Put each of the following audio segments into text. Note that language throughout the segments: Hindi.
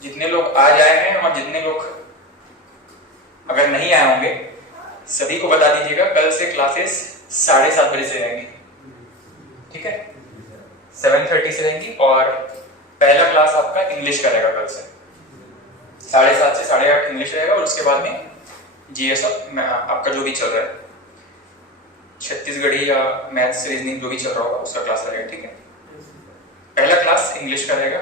जितने लोग आज आए हैं और जितने लोग अगर नहीं आए होंगे सभी को बता दीजिएगा कल से क्लासेस 7:30 बजे से रहेंगी, ठीक है? 7:30 से रहेंगी और पहला क्लास आपका इंग्लिश का रहेगा कल से 7:30 से 8:30 इंग्लिश रहेगा और उसके बाद में जीएस आपका जो भी चल रहा है छत्तीसगढ़ी या मैथ्स रीजनिंग जो भी चल रहा होगा उसका क्लास रहेगा, ठीक है? पहला क्लास इंग्लिश का रहेगा।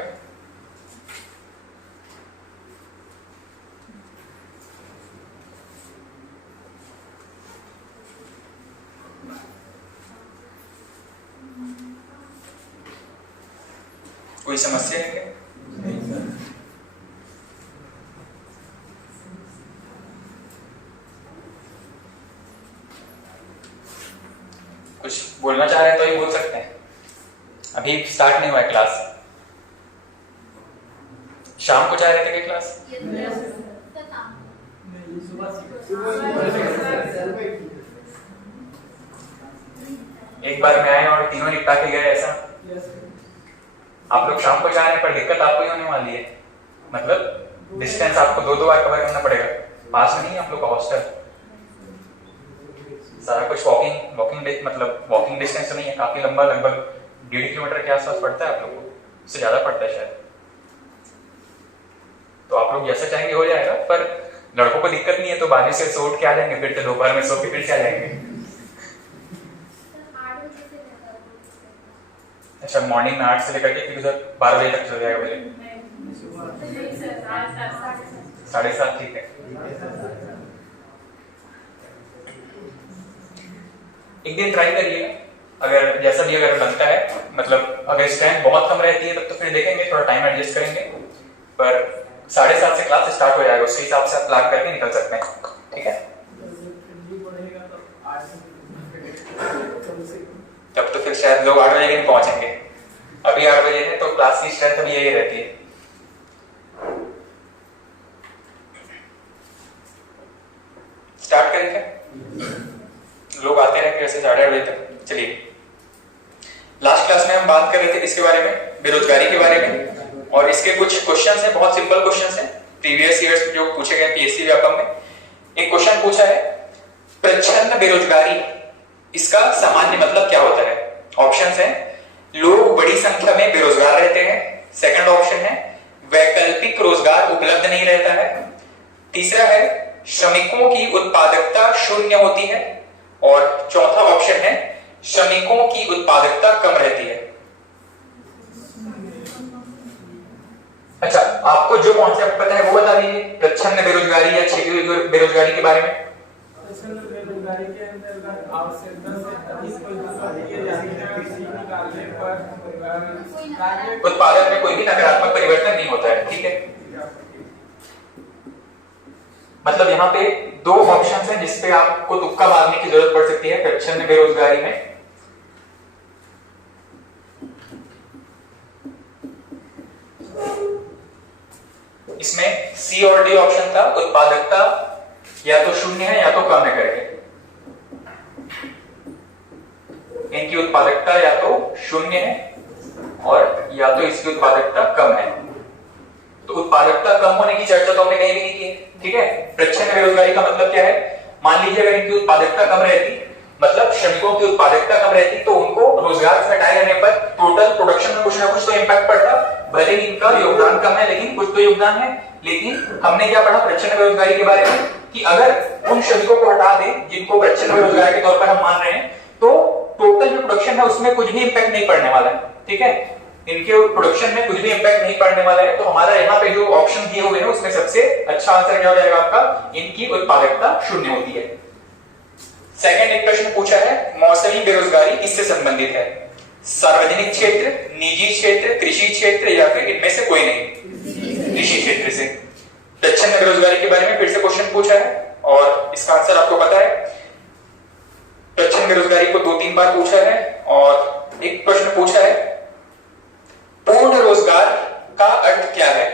कोई समस्या है क्या? कुछ बोलना चाह रहे हैं तो ही बोल सकते हैं, अभी स्टार्ट नहीं हुआ है क्लास। शाम को चाह रहे थे कि क्लास? एक बार में आए और तीनों निपटा के गए, ऐसा? आप लोग शाम को चाह रहे हैं पर दिक्कत आपको ही होने वाली है, मतलब डिस्टेंस आपको 2-2 बार कवर करना पड़ेगा। पास में नहीं है आप लोग का हॉस्टल, सारा कुछ वॉकिंग डिस्टेंस तो नहीं है, काफी लंबा, लगभग 1.5 किलोमीटर के आसपास पड़ता है आप लोगों को, उससे ज्यादा पड़ता है शायद। तो आप लोग जैसा चाहेंगे हो जाएगा, पर लड़कों को दिक्कत नहीं है तो बाद से सो उठ के आ जाएंगे, फिर तो दोपहर में सो के फिर से आ जाएंगे। अच्छा, मॉर्निंग में 8 से लेकर के फिर उधर 12 बजे तक चल जाएगा बजे 7:30, ठीक है? एक दिन ट्राई करिएगा, अगर जैसा भी अगर बनता है, मतलब अगर स्ट्रेंथ बहुत कम रहती है तब तो फिर देखेंगे, थोड़ा टाइम एडजस्ट करेंगे, पर 7:30 से क्लास स्टार्ट हो जाएगा, उसके हिसाब से आप प्लान करके निकल सकते हैं, ठीक है? तब तो फिर शायद लोग 8 बजे नहीं पहुंचेंगे, अभी 8 बजे है तो क्लास की स्ट्रेंथ अभी यही रहती है। स्टार्ट करें क्या? लोग आते रहे वैसे 8:30 बजे तक। चलिए, लास्ट क्लास में हम बात कर रहे थे किसके बारे में? बेरोजगारी के बारे में, और इसके कुछ क्वेश्चंस हैं, बहुत सिंपल क्वेश्चंस हैं, प्रीवियस ईयर्स जो पूछे गए पीएससी व्यापम में। एक क्वेश्चन पूछा है, प्रच्छन्न बेरोजगारी, इसका सामान्य मतलब क्या होता है? ऑप्शंस हैं, लोग बड़ी संख्या में बेरोजगार रहते हैं, सेकंड ऑप्शन है वैकल्पिक रोजगार उपलब्ध नहीं रहता है, तीसरा है श्रमिकों की उत्पादकता शून्य होती है, और चौथा ऑप्शन है श्रमिकों की उत्पादकता कम रहती है। अच्छा, आपको जो कॉन्सेप्ट पता है वो बता दीजिए, प्रच्छन्न बेरोजगारी या छिपी बेरोजगारी के बारे में। बेरोजगारी के अंतर्गत आवश्यकता से अधिक किए जाने पर उत्पादन में कोई भी नकारात्मक परिवर्तन नहीं होता है, ठीक है? मतलब यहाँ पे 2 ऑप्शन हैं जिसपे आपको तुक्का मारने की जरूरत पड़ सकती है प्रच्छन्न बेरोजगारी में। इसमें सी और डी ऑप्शन था, उत्पादकता या तो शून्य है या तो कम है करके। इनकी उत्पादकता या तो शून्य है और या तो इसकी उत्पादकता कम है। तो उत्पादकता कम होने की चर्चा तो हमने कहीं भी नहीं की, ठीक है? प्रच्छन्न बेरोजगारी का मतलब क्या है? मान लीजिए अगर इनकी उत्पादकता कम रहती, मतलब श्रमिकों की उत्पादकता कम रहती, तो उनको रोजगार से हटाए जाने पर टोटल प्रोडक्शन में कुछ ना कुछ तो इम्पैक्ट पड़ता। भले ही इनका योगदान कम है लेकिन कुछ तो योगदान है। लेकिन हमने क्या पढ़ा प्रच्छन्न बेरोजगारी के बारे में कि अगर उन श्रमिकों को हटा दें जिनको प्रच्छन्न बेरोजगार के तौर पर हम मान रहे हैं, तो टोटल जो प्रोडक्शन है उसमें कुछ भी इम्पैक्ट नहीं पड़ने वाला है, ठीक है? इनके प्रोडक्शन में कुछ भी इम्पैक्ट नहीं पड़ने वाला है। तो हमारा यहाँ पे जो ऑप्शन दिए हुए हैं उसमें सबसे अच्छा आंसर क्या हो जाएगा आपका? इनकी उत्पादकता शून्य होती है। सेकंड एक प्रश्न पूछा है, मौसमी बेरोजगारी किससे संबंधित है? सार्वजनिक क्षेत्र, निजी क्षेत्र, कृषि क्षेत्र या फिर इनमें से कोई नहीं? कृषि क्षेत्र से। प्रच्छन्न बेरोजगारी के बारे में फिर से क्वेश्चन पूछा है और इसका आंसर आपको पता है। प्रच्छन्न बेरोजगारी को 2-3 बार पूछा है और एक प्रश्न पूछा है, पूर्ण रोजगार का अर्थ क्या है?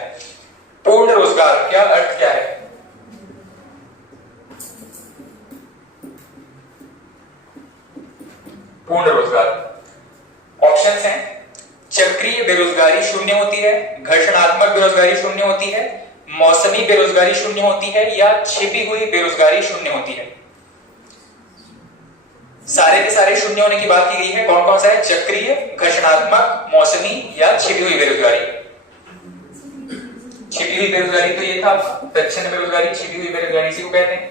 पूर्ण रोजगार का अर्थ क्या है? पूर्ण रोजगार ऑप्शंस हैं, चक्रीय बेरोजगारी 0 शून्य होती है, घर्षणात्मक बेरोजगारी शून्य होती है, मौसमी बेरोजगारी शून्य होती है, या छिपी हुई बेरोजगारी शून्य होती है? सारे के सारे शून्य होने की बात की गई है। कौन कौन सा है? चक्रीय, घर्षणात्मक, मौसमी या छिपी हुई बेरोजगारी। छिपी हुई बेरोजगारी तो ये था प्रच्छन्न बेरोजगारी, छिपी हुई बेरोजगारी इसी को कहते हैं।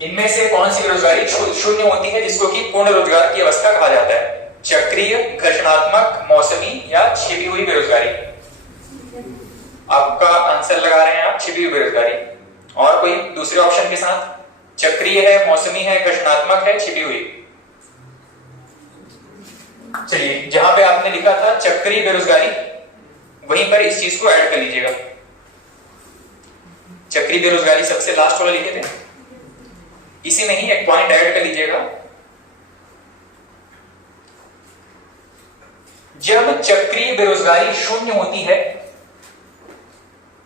इनमें से कौन सी बेरोजगारी शून्य होती है जिसको कि पूर्ण रोजगार की अवस्था कहा जाता है? चक्रीय, घर्षणात्मक, मौसमी या छिपी हुई बेरोजगारी? आपका आंसर लगा रहे हैं आप छिपी हुई बेरोजगारी। और कोई दूसरे ऑप्शन के साथ? चक्रीय है, मौसमी है, घर्षणात्मक है, छिपी हुई? चलिए, जहां पे आपने लिखा था चक्रीय बेरोजगारी, वहीं पर इस चीज को ऐड कर लीजिएगा। चक्रीय बेरोजगारी सबसे लास्ट वाला लिखे थे, इसी में ही एक पॉइंट ऐड कर लीजिएगा। जब चक्रीय बेरोजगारी शून्य होती है,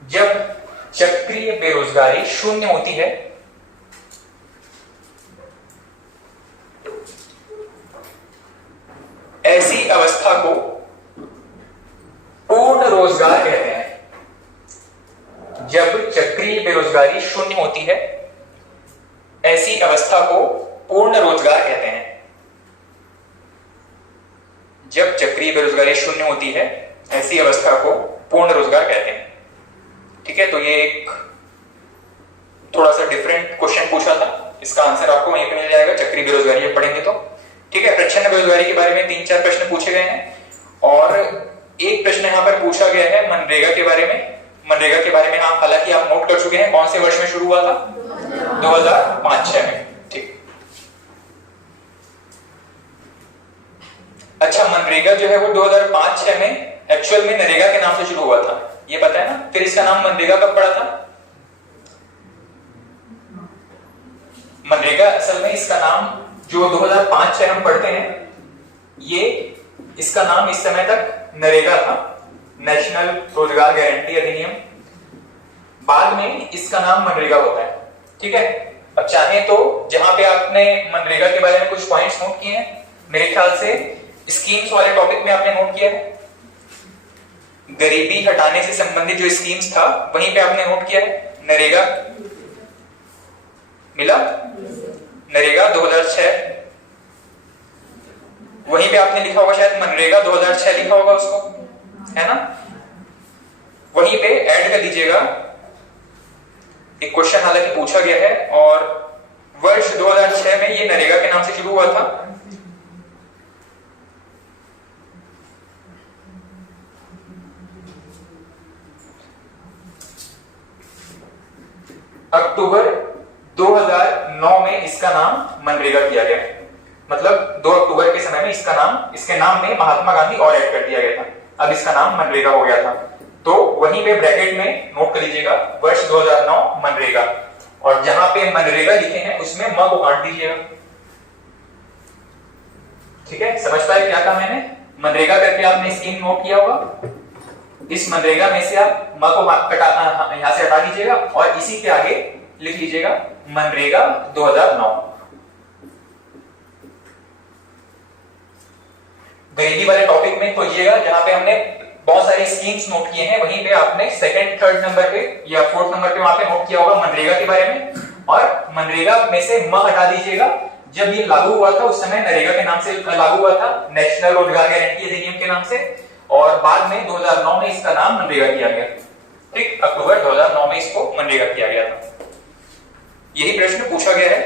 जब चक्रीय बेरोजगारी शून्य होती है, ऐसी अवस्था को पूर्ण रोजगार कहते हैं। जब चक्रीय बेरोजगारी शून्य होती है, ऐसी अवस्था को पूर्ण रोजगार कहते हैं। जब चक्रीय बेरोजगारी शून्य होती है, ऐसी अवस्था को पूर्ण रोजगार कहते हैं। ठीक है, तो ये एक थोड़ा सा डिफरेंट क्वेश्चन पूछा था, इसका आंसर आपको वहीं पे मिल जाएगा चक्रीय बेरोजगारी आप पढ़ेंगे तो। ठीक है, प्रच्छन्न बेरोजगारी के बारे में 3-4 प्रश्न पूछे गए हैं और एक प्रश्न यहां पर पूछा गया है मनरेगा के बारे में। मनरेगा के बारे में आप हालांकि आप नोट कर चुके हैं, कौन से वर्ष में शुरू हुआ था? 2005-6 में। ठीक, अच्छा, मनरेगा जो है वो 2005-6 में एक्चुअल में नरेगा के नाम से शुरू हुआ था, ये पता है ना? फिर इसका नाम मनरेगा कब पड़ा था? मनरेगा असल में इसका नाम जो 2005-6 हम पढ़ते हैं, ये इसका नाम इस समय तक नरेगा था, नेशनल रोजगार गारंटी अधिनियम। बाद में इसका नाम मनरेगा होता है। ठीक है, अब चाहे तो जहां पे आपने मनरेगा के बारे में कुछ पॉइंट्स नोट किए हैं, मेरे ख्याल से स्कीम्स वाले टॉपिक में आपने नोट किया है, गरीबी हटाने से संबंधित जो स्कीम्स था वहीं पे आपने नोट किया है। नरेगा मिला, नरेगा 2006, वहीं पे आपने लिखा होगा शायद मनरेगा 2006 लिखा होगा उसको, है ना? वहीं पे ऐड कर दीजिएगा। एक क्वेश्चन हालांकि पूछा गया है और वर्ष 2006 में ये नरेगा के नाम से शुरू हुआ था। अक्टूबर 2009 में इसका नाम मनरेगा किया गया, मतलब 2 अक्टूबर के समय में इसका नाम, इसके नाम में महात्मा गांधी और ऐड कर दिया गया था, अब इसका नाम मनरेगा हो गया था। तो वहीं पे ब्रैकेट में नोट कर लीजिएगा वर्ष 2009 मनरेगा, और जहां पे मनरेगा लिखे हैं उसमें म को काट दीजिएगा। ठीक है, समझ पाए क्या कहा मैंने? मनरेगा करके आपने स्कीम नोट किया होगा, इस मनरेगा में से आप म को यहां से हटा दीजिएगा और इसी के आगे लिख लीजिएगा मनरेगा 2009। गरीबी वाले टॉपिक में खोजिएगा जहां पे हमने बहुत सारे स्कीम्स नोट किए हैं, वहीं पे आपने 2nd 3rd नंबर पे या 4th नंबर पे वहां पे नोट किया होगा मनरेगा के बारे में, और मनरेगा में से म हटा दीजिएगा। जब ये लागू हुआ था उस समय नरेगा के नाम से लागू हुआ था, नेशनल रोजगार गारंटी अधिनियम के नाम से, और बाद में 2009 में इसका नाम मनरेगा किया गया। ठीक, अक्टूबर 2009 में इसको मनरेगा किया गया था। यही प्रश्न पूछा गया है,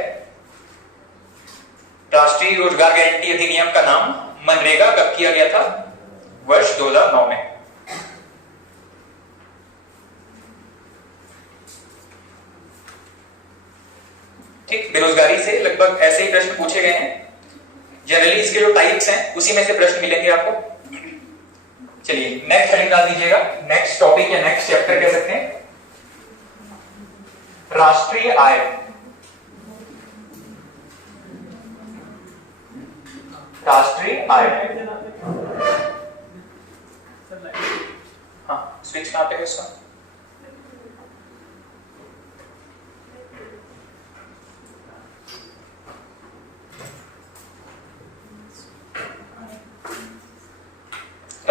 राष्ट्रीय रोजगार गारंटी अधिनियम का नाम मनरेगा कब किया गया था? वर्ष 2009 में। ठीक, बेरोजगारी से लगभग ऐसे ही प्रश्न पूछे गए हैं। जनरली इसके जो टाइप्स हैं उसी में से प्रश्न मिलेंगे आपको। चलिए नेक्स्ट हेडिंग डाल दीजिएगा, नेक्स्ट टॉपिक या नेक्स्ट चैप्टर कह सकते हैं, राष्ट्रीय आय। राष्ट्रीय आय, हाँ स्विच कहां पे है इसका?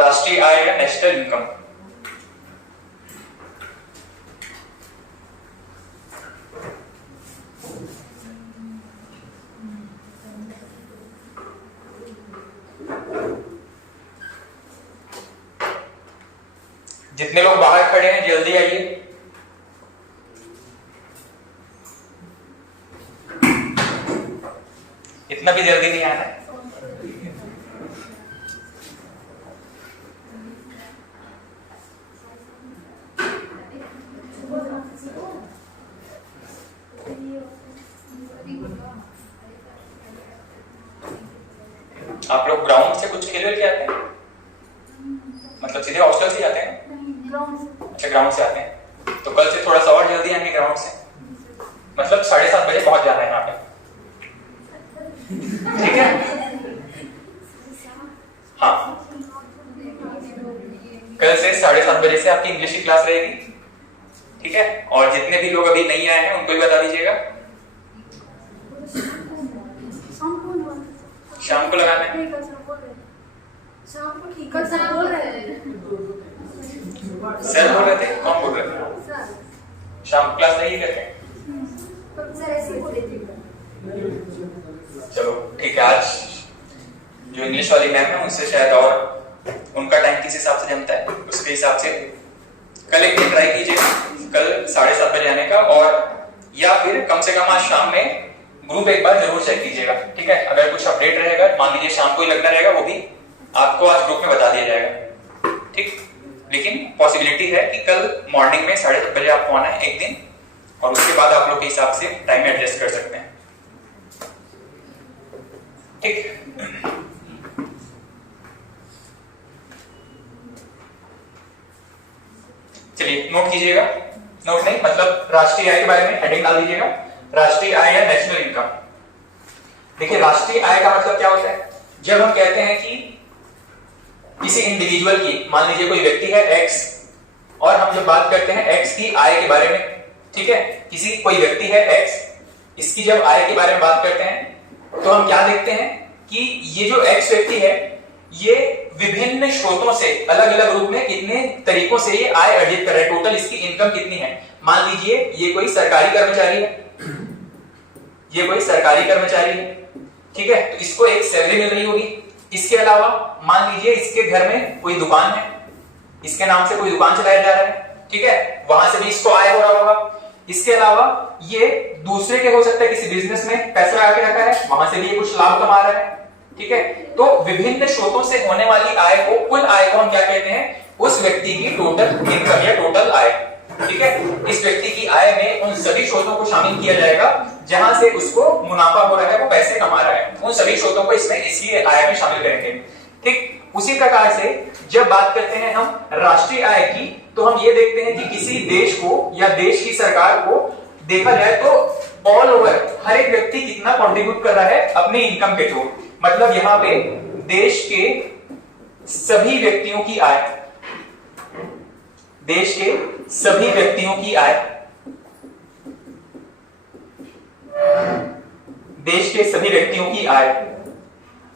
राष्ट्रीय आय या नेशनल इनकम। जितने लोग बाहर खड़े हैं जल्दी आइए। इतना भी जल्दी नहीं आना है। आप लोग ग्राउंड से कुछ खेल के आते हैं, मतलब सीधे हॉस्टल से जाते हैं? अच्छा, ग्राउंड से आते हैं, तो कल से थोड़ा सा और जल्दी आएंगे ग्राउंड से, मतलब 7:30 बजे पहुंच जाना है यहाँ पे, ठीक है? हाँ, कल से 7:30 बजे से आपकी इंग्लिश की क्लास रहेगी, ठीक है? और जितने भी लोग अभी नहीं आए हैं उनको भी बता दीजिएगा। शाम को लगाना है। सर बोल रहे थे, कौन बोल रहे थे? शाम को क्लास नहीं करते? चलो ठीक है, आज जो इंग्लिश वाली मैम है उनसे शायद और उनका टाइम किस हिसाब से जमता है उसके हिसाब से कल एक दिन ट्राई कीजिएगा, कल 7:30 बजे आने का, और या फिर कम से कम आज शाम में ग्रुप एक बार जरूर चेक कीजिएगा, ठीक है? अगर कुछ अपडेट रहेगा, मान लीजिए शाम को ही लगना रहेगा, वो भी आपको आज ग्रुप में बता दिया जाएगा, ठीक? लेकिन पॉसिबिलिटी है कि कल मॉर्निंग में 7:30 बजे आपको आना है एक दिन, और उसके बाद आप लोग के हिसाब से टाइम एडजस्ट कर सकते हैं, ठीक? चलिए नोट कीजिएगा, नोट नहीं मतलब राष्ट्रीय आय के बारे में हेडिंग डाल दीजिएगा, राष्ट्रीय आय या नेशनल इनकम। देखिए राष्ट्रीय आय का मतलब क्या होता है? जब हम कहते हैं कि किसी इंडिविजुअल की, मान लीजिए कोई व्यक्ति है एक्स, और हम जब बात करते हैं एक्स की आय के बारे में, ठीक है? किसी कोई व्यक्ति है एक्स, इसकी जब आय के बारे में बात करते हैं तो हम क्या देखते हैं कि ये जो एक्स व्यक्ति है ये विभिन्न स्रोतों से अलग अलग रूप में कितने तरीकों से ये आय अर्जित कर रहा है, टोटल इसकी इनकम कितनी है। मान लीजिए ये कोई सरकारी कर्मचारी है, ये कोई सरकारी कर्मचारी है, ठीक है? तो इसको एक सैलरी मिल रही होगी। इसके अलावा मान लीजिए इसके घर में कोई दुकान है, इसके नाम से कोई दुकान चलाया जा रहा है, ठीक है? वहां से भी इसको आय हो रहा होगा। इसके अलावा ये दूसरे के हो सकता है किसी बिजनेस में पैसा लगा के रखा है, वहां से भी ये कुछ लाभ कमा रहा है, ठीक है? तो विभिन्न स्रोतों से होने वाली आय को, कुल आय को हम क्या कहते हैं? उस व्यक्ति की टोटल इनकम या टोटल आय, ठीक है? इस व्यक्ति की आय में उन सभी स्रोतों को शामिल किया जाएगा जहां से उसको मुनाफा हो रहा है, वो पैसे कमा रहा है, उन सभी स्रोतों को इसमें इसलिए आय में शामिल करेंगे, ठीक? उसी प्रकार से जब बात करते हैं हम राष्ट्रीय आय की, तो हम ये देखते हैं कि किसी देश को या देश की सरकार को देखा जाए तो ऑल ओवर हर एक व्यक्ति कितना कंट्रीब्यूट कर रहा है अपनी इनकम के थ्रू, मतलब यहां पे देश के सभी व्यक्तियों की आय, देश के सभी व्यक्तियों की आय, देश के सभी व्यक्तियों की आय।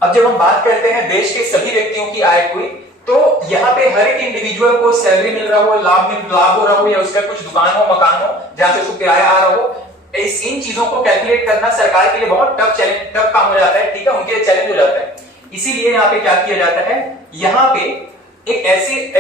अब जब हम बात करते हैं देश के सभी व्यक्तियों की आय की, तो यहाँ पे हर एक इंडिविजुअल को सैलरी मिल रहा हो, लाभ हो रहा हो, या उसका कुछ दुकान हो, मकान हो जहां से उसको किराया आ रहा हो, इन चीजों को कैलकुलेट करना सरकार के लिए बहुत टफ काम हो जाता है, ठीक है? उनके लिए चैलेंज हो जाता है। इसीलिए यहाँ पे क्या किया जाता है, यहाँ पे एक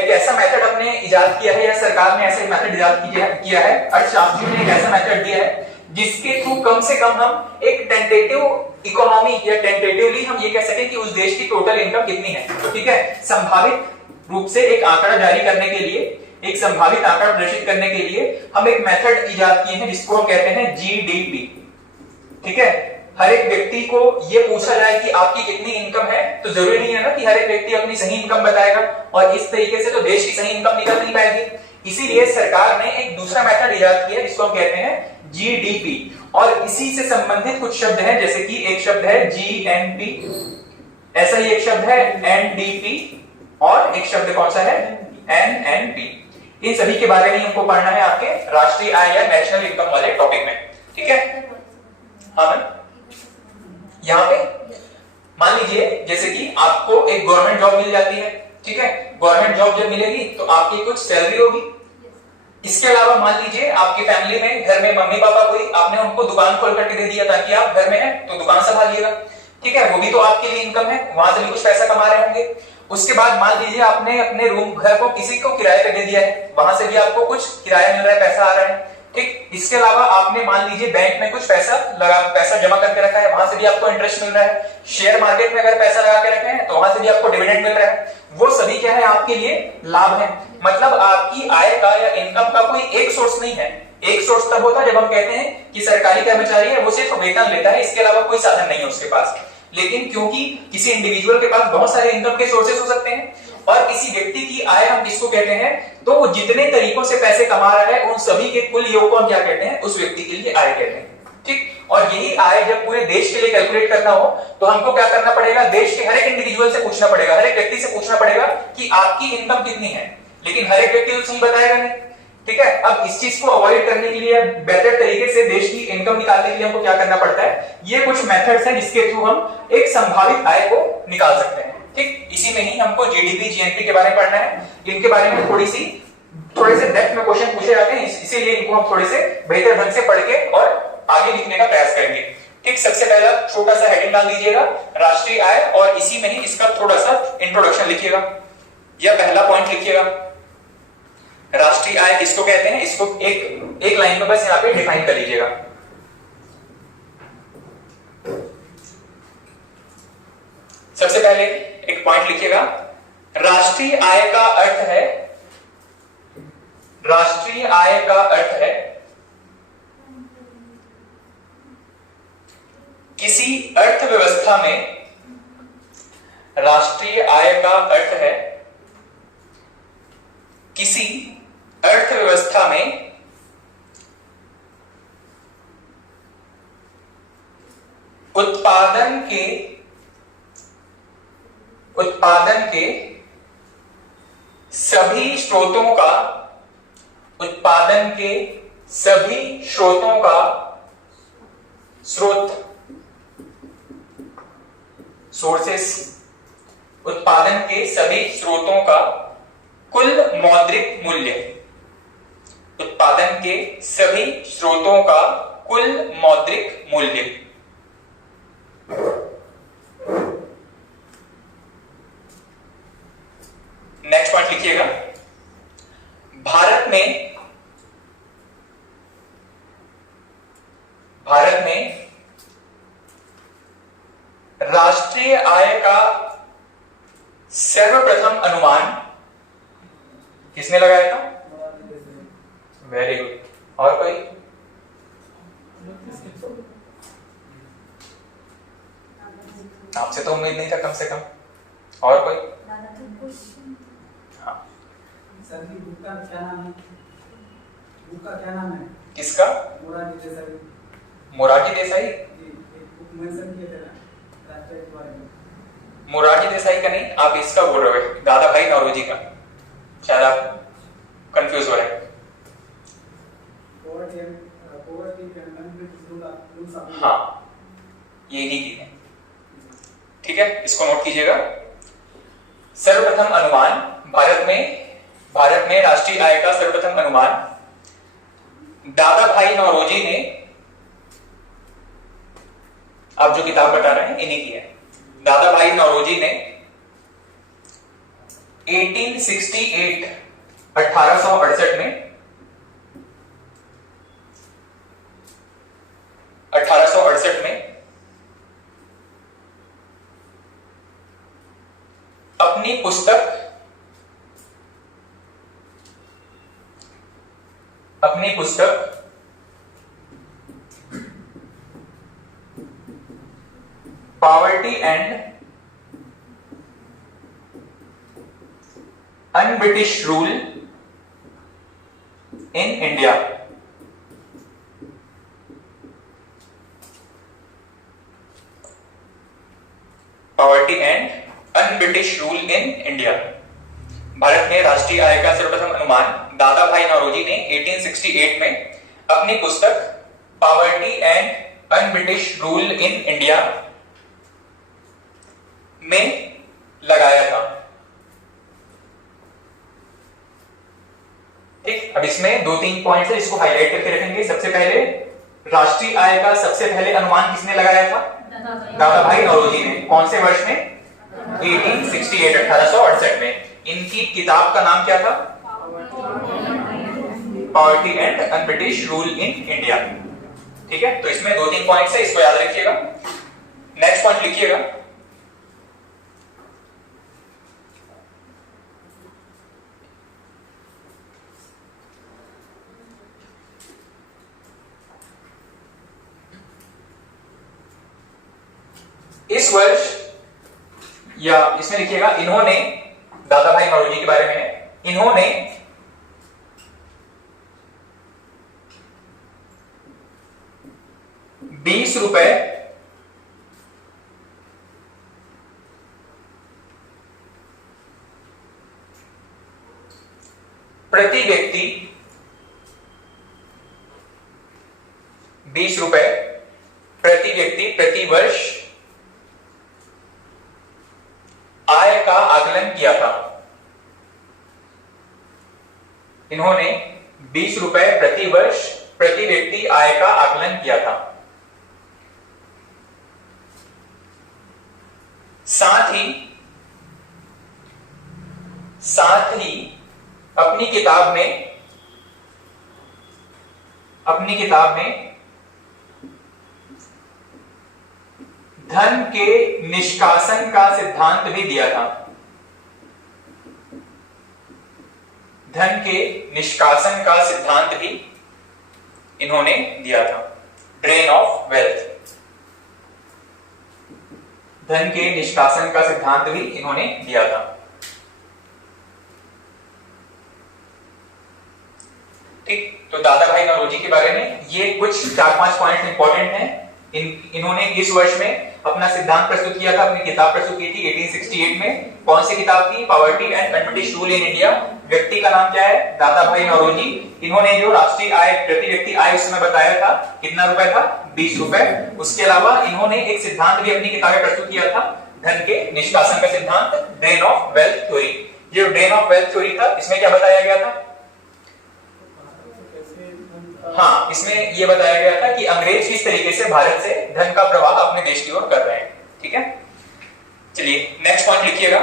ऐसा मेथड अपने इजाद किया है, या सरकार ने ऐसा मेथड इजाद किया है, अर्थशास्त्रियों ने एक ऐसा मेथड दिया है जिसके थ्रू कम से कम हम एक टेंटेटिव इकोनॉमी या टेंटेटिवली हम ये कह सकें कि उस देश की टोटल इनकम कितनी है, ठीक है? संभावित रूप से एक आंकड़ा जारी करने के लिए, एक संभावित आंकड़ा प्रदर्शित करने के लिए हम एक मेथड इजाद किए हैं जिसको हम कहते हैं जीडीपी, ठीक है? हर एक व्यक्ति को ये पूछा जाए कि आपकी कितनी इनकम है, तो जरूरी नहीं है ना कि हर एक व्यक्ति अपनी सही इनकम बताएगा, और इस तरीके से तो देश की सही इनकम निकल नहीं पाएगी। इसीलिए सरकार ने एक दूसरा मेथड इजाद किया जिसको हम कहते हैं जीडीपी, और इसी से संबंधित कुछ शब्द हैं, जैसे कि एक शब्द है जीएनपी, ऐसा ही एक शब्द है एनडीपी, और एक शब्द कौन सा है? एनएनपी। इन सभी के बारे में हमको पढ़ना है आपके राष्ट्रीय आय या नेशनल इनकम वाले टॉपिक में, ठीक है? हाँ मैम, यहाँ पे मान लीजिए जैसे कि आपको एक गवर्नमेंट जॉब मिल जाती है, ठीक है, गवर्नमेंट जॉब जब मिलेगी तो आपकी कुछ सैलरी होगी। इसके अलावा मान लीजिए आपकी फैमिली में, घर में मम्मी पापा कोई, आपने उनको दुकान खोल करके दे दिया ताकि आप घर में हैं तो दुकान संभालिएगा, ठीक है, वो भी तो आपके लिए इनकम है, वहां से भी कुछ पैसा कमा रहे होंगे। उसके बाद मान लीजिए आपने अपने रूम, घर को किसी को किराए पे दे दिया है, वहां से भी आपको कुछ किराया मिल रहा है, पैसा आ रहा है, ठीक। इसके अलावा आपने मान लीजिए बैंक में कुछ पैसा जमा करके रखा है, वहां से भी आपको इंटरेस्ट मिल रहा है। शेयर मार्केट में अगर पैसा लगा के रखे हैं तो वहां से भी आपको डिविडेंड मिल रहा है। वो सभी क्या है, आपके लिए लाभ है। मतलब आपकी आय का या इनकम का कोई एक सोर्स नहीं है। एक सोर्स तब होता है जब हम कहते हैं कि सरकारी कर्मचारी है, वो सिर्फ वेतन लेता है, इसके अलावा कोई साधन नहीं है उसके पास। लेकिन क्योंकि किसी इंडिविजुअल के पास बहुत सारे इनकम के सोर्सेस हो सकते हैं, और किसी व्यक्ति की आय हम किसको कहते हैं, तो वो जितने तरीकों से पैसे कमा रहा है उन सभी के कुल योग को हम क्या कहते हैं, उस व्यक्ति के लिए आय कहते हैं, ठीक। और यही आय जब पूरे देश के लिए कैलकुलेट करना हो तो हमको क्या करना पड़ेगा, देश के हर एक इंडिविजुअल से पूछना पड़ेगा, हर एक व्यक्ति से पूछना पड़ेगा कि आपकी इनकम कितनी है। लेकिन हर एक व्यक्ति तो सही बताएगा नहीं, ठीक है। अब इस चीज को अवॉइड करने के लिए, बेहतर तरीके से देश की इनकम निकालने के लिए हमको क्या करना पड़ता है, ये कुछ मेथड्स हैं जिसके थ्रू हम एक संभावित आय को निकाल सकते हैं, ठीक। इसी में ही हमको जीडीपी, जीएनपी के बारे में पढ़ना है। इनके बारे में थोड़े से डेप्थ में क्वेश्चन पूछे जाते हैं, इसीलिए इनको हम थोड़े से बेहतर ढंग से पढ़ के और आगे लिखने का प्रयास करेंगे, ठीक। सबसे पहला छोटा सा हेडिंग डाल दीजिएगा, राष्ट्रीय आय, और इसी में ही इसका थोड़ा सा इंट्रोडक्शन लिखिएगा, या पहला पॉइंट लिखिएगा। राष्ट्रीय आय किसको कहते हैं, इसको एक लाइन में बस यहां पे डिफाइन कर लीजिएगा। सबसे पहले एक पॉइंट लिखिएगा, राष्ट्रीय आय का अर्थ है, राष्ट्रीय आय का अर्थ है किसी अर्थव्यवस्था में, राष्ट्रीय आय का अर्थ है किसी अर्थव्यवस्था में उत्पादन के सभी स्रोतों का, उत्पादन के सभी स्रोतों का, स्रोत, सोर्सेस, उत्पादन के सभी स्रोतों का कुल मौद्रिक मूल्य, उत्पादन के सभी स्रोतों का कुल मौद्रिक मूल्य। नेक्स्ट पॉइंट लिखिएगा, भारत में राष्ट्रीय आय का सर्वप्रथम अनुमान किसने लगाया था? Very good. और कोई? आपसे तो उम्मीद नहीं था कम से कम। और कोई? हाँ। सर की बुक का क्या नाम है? बुक का क्या नाम है? किसका? मोरारजी देसाई। मोरारजी देसाई? एक बुक मेंशन किए थे ना राष्ट्रीय के बारे में। मोरारजी देसाई का नहीं, आप इसका बोल रहे हो, दादा भाई नौरोजी का। शायद आप कंफ्यूज हो रहे हैं। हाँ, यही की है, ठीक है, इसको नोट कीजिएगा। सर्वप्रथम अनुमान, भारत में राष्ट्रीय आय का सर्वप्रथम अनुमान दादा भाई नौरोजी ने, आप जो किताब बता रहे हैं इन्हीं की है, दादा भाई नौरोजी ने 1868 1868 में 1868 में अपनी पुस्तक poverty and un-British rule in India, poverty and un-British rule in India. Bharat में राष्ट्रीय आय का सर्वप्रथम अनुमान दादा भाई नौरोजी ने 1868 में अपनी पुस्तक poverty and un-British rule in India में लगाया था। अब इसमें 2-3 पॉइंट्स है, इसको हाईलाइट करके रखेंगे। सबसे पहले राष्ट्रीय आय का सबसे पहले अनुमान किसने लगाया था? दादा भाई नौरोजी ने। कौन से वर्ष में? 1868 में। इनकी किताब का नाम क्या था? Poverty and un British rule in India. ठीक है, तो इसमें 2-3 पॉइंट्स है, इसको याद रखिएगा। नेक्स्ट पॉइंट लिखिएगा, इस वर्ष, या इसमें लिखिएगा इन्होंने, दादा भाई नौरोजी के बारे में है, इन्होंने ₹20 प्रति व्यक्ति, ₹20 प्रति व्यक्ति प्रति वर्ष आय का आकलन किया था। इन्होंने ₹20 प्रति वर्ष प्रति व्यक्ति आय का आकलन किया था। साथ ही अपनी किताब में धन के निष्कासन का सिद्धांत भी दिया था। धन के निष्कासन का सिद्धांत भी इन्होंने दिया था, ड्रेन ऑफ वेल्थ। धन के निष्कासन का सिद्धांत भी इन्होंने दिया था। ठीक, तो दादा भाई नौरोजी के बारे में ये कुछ 4-5 पॉइंट इंपॉर्टेंट हैं। इन्होंने इस वर्ष में अपना सिद्धांत प्रस्तुत किया था, अपनी किताब प्रस्तुत की थी 1868 में। कौन सी किताब थी? Poverty and un British rule in India. व्यक्ति का नाम क्या है? दादा भाई नौरोजी। इन्होंने जो राष्ट्रीय आय प्रति व्यक्ति आय उस समय बताया था, कितना रुपए था? ₹20। उसके अलावा इन्होंने एक सिद्धांत भी अपनी किताब में प्रस्तुत किया था, धन के निष्कासन का सिद्धांत, ड्रेन ऑफ वेल्थ थ्योरी। ये ड्रेन ऑफ वेल्थ थ्योरी था, इसमें क्या बताया गया था? हाँ, इसमें यह बताया गया था कि अंग्रेज किस तरीके से भारत से धन का प्रवाह अपने देश की ओर कर रहे हैं। ठीक है, चलिए नेक्स्ट पॉइंट लिखिएगा।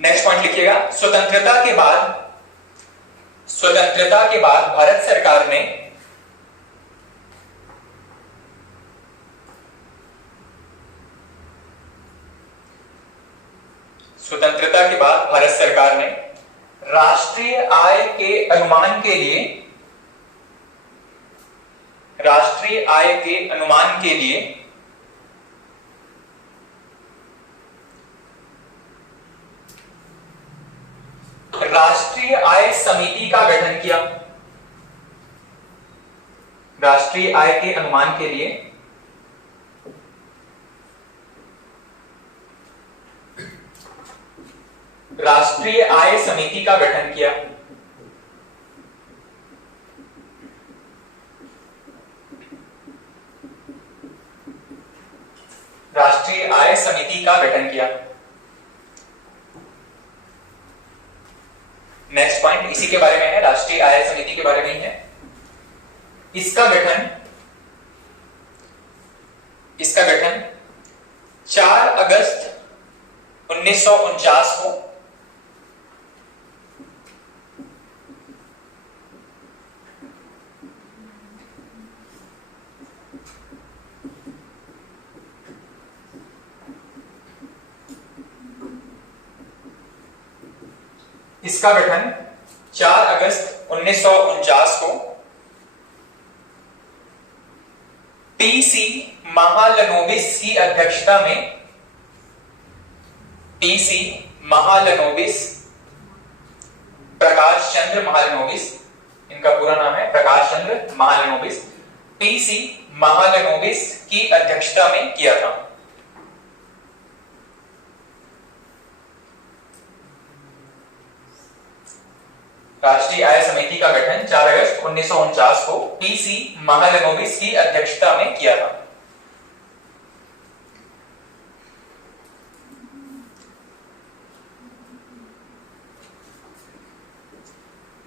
नेक्स्ट पॉइंट लिखिएगा, स्वतंत्रता के बाद भारत सरकार ने राष्ट्रीय आय के अनुमान के लिए राष्ट्रीय आय समिति का गठन किया। राष्ट्रीय आय के अनुमान के लिए राष्ट्रीय आय समिति का गठन किया। राष्ट्रीय आय समिति का गठन किया। नेक्स्ट पॉइंट इसी के बारे में है, राष्ट्रीय आय समिति के बारे में ही है। इसका गठन 4 अगस्त 1949 को इसका गठन 4 अगस्त 1949 को पीसी महालनोबिस की अध्यक्षता में, पीसी महालनोबिस, प्रकाश चंद्र महालनोबिस, इनका पूरा नाम है प्रकाश चंद्र महालनोबिस, पीसी महालनोबिस की अध्यक्षता में किया था। राष्ट्रीय आय समिति का गठन 4 अगस्त 1949 को पीसी महालनोबिस की अध्यक्षता में किया था।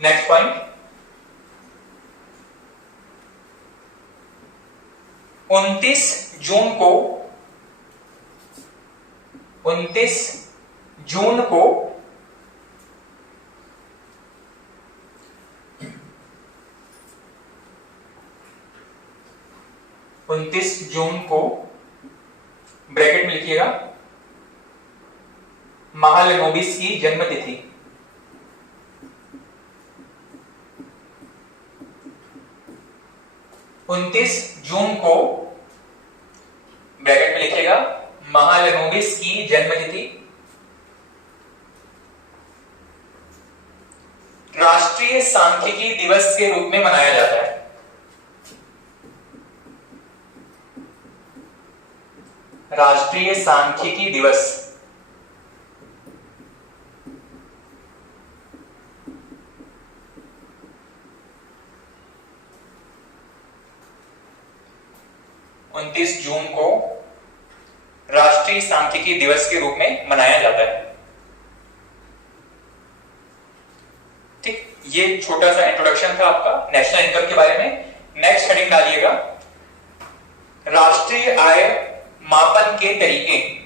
नेक्स्ट पॉइंट, 29 जून को 29 जून को ब्रैकेट में लिखिएगा महालनोबिस की जन्मतिथि। जून को ब्रैकेट में लिखिएगा महालनोबिस की जन्मतिथि। राष्ट्रीय सांख्यिकी दिवस के रूप में मनाया जाता है। राष्ट्रीय सांख्यिकी दिवस जून को राष्ट्रीय सांख्यिकी दिवस के रूप में मनाया जाता है। ठीक, ये छोटा सा इंट्रोडक्शन था आपका नेशनल इनकम के बारे में। नेक्स्ट हेडिंग डालिएगा राष्ट्रीय आय मापन के तरीके।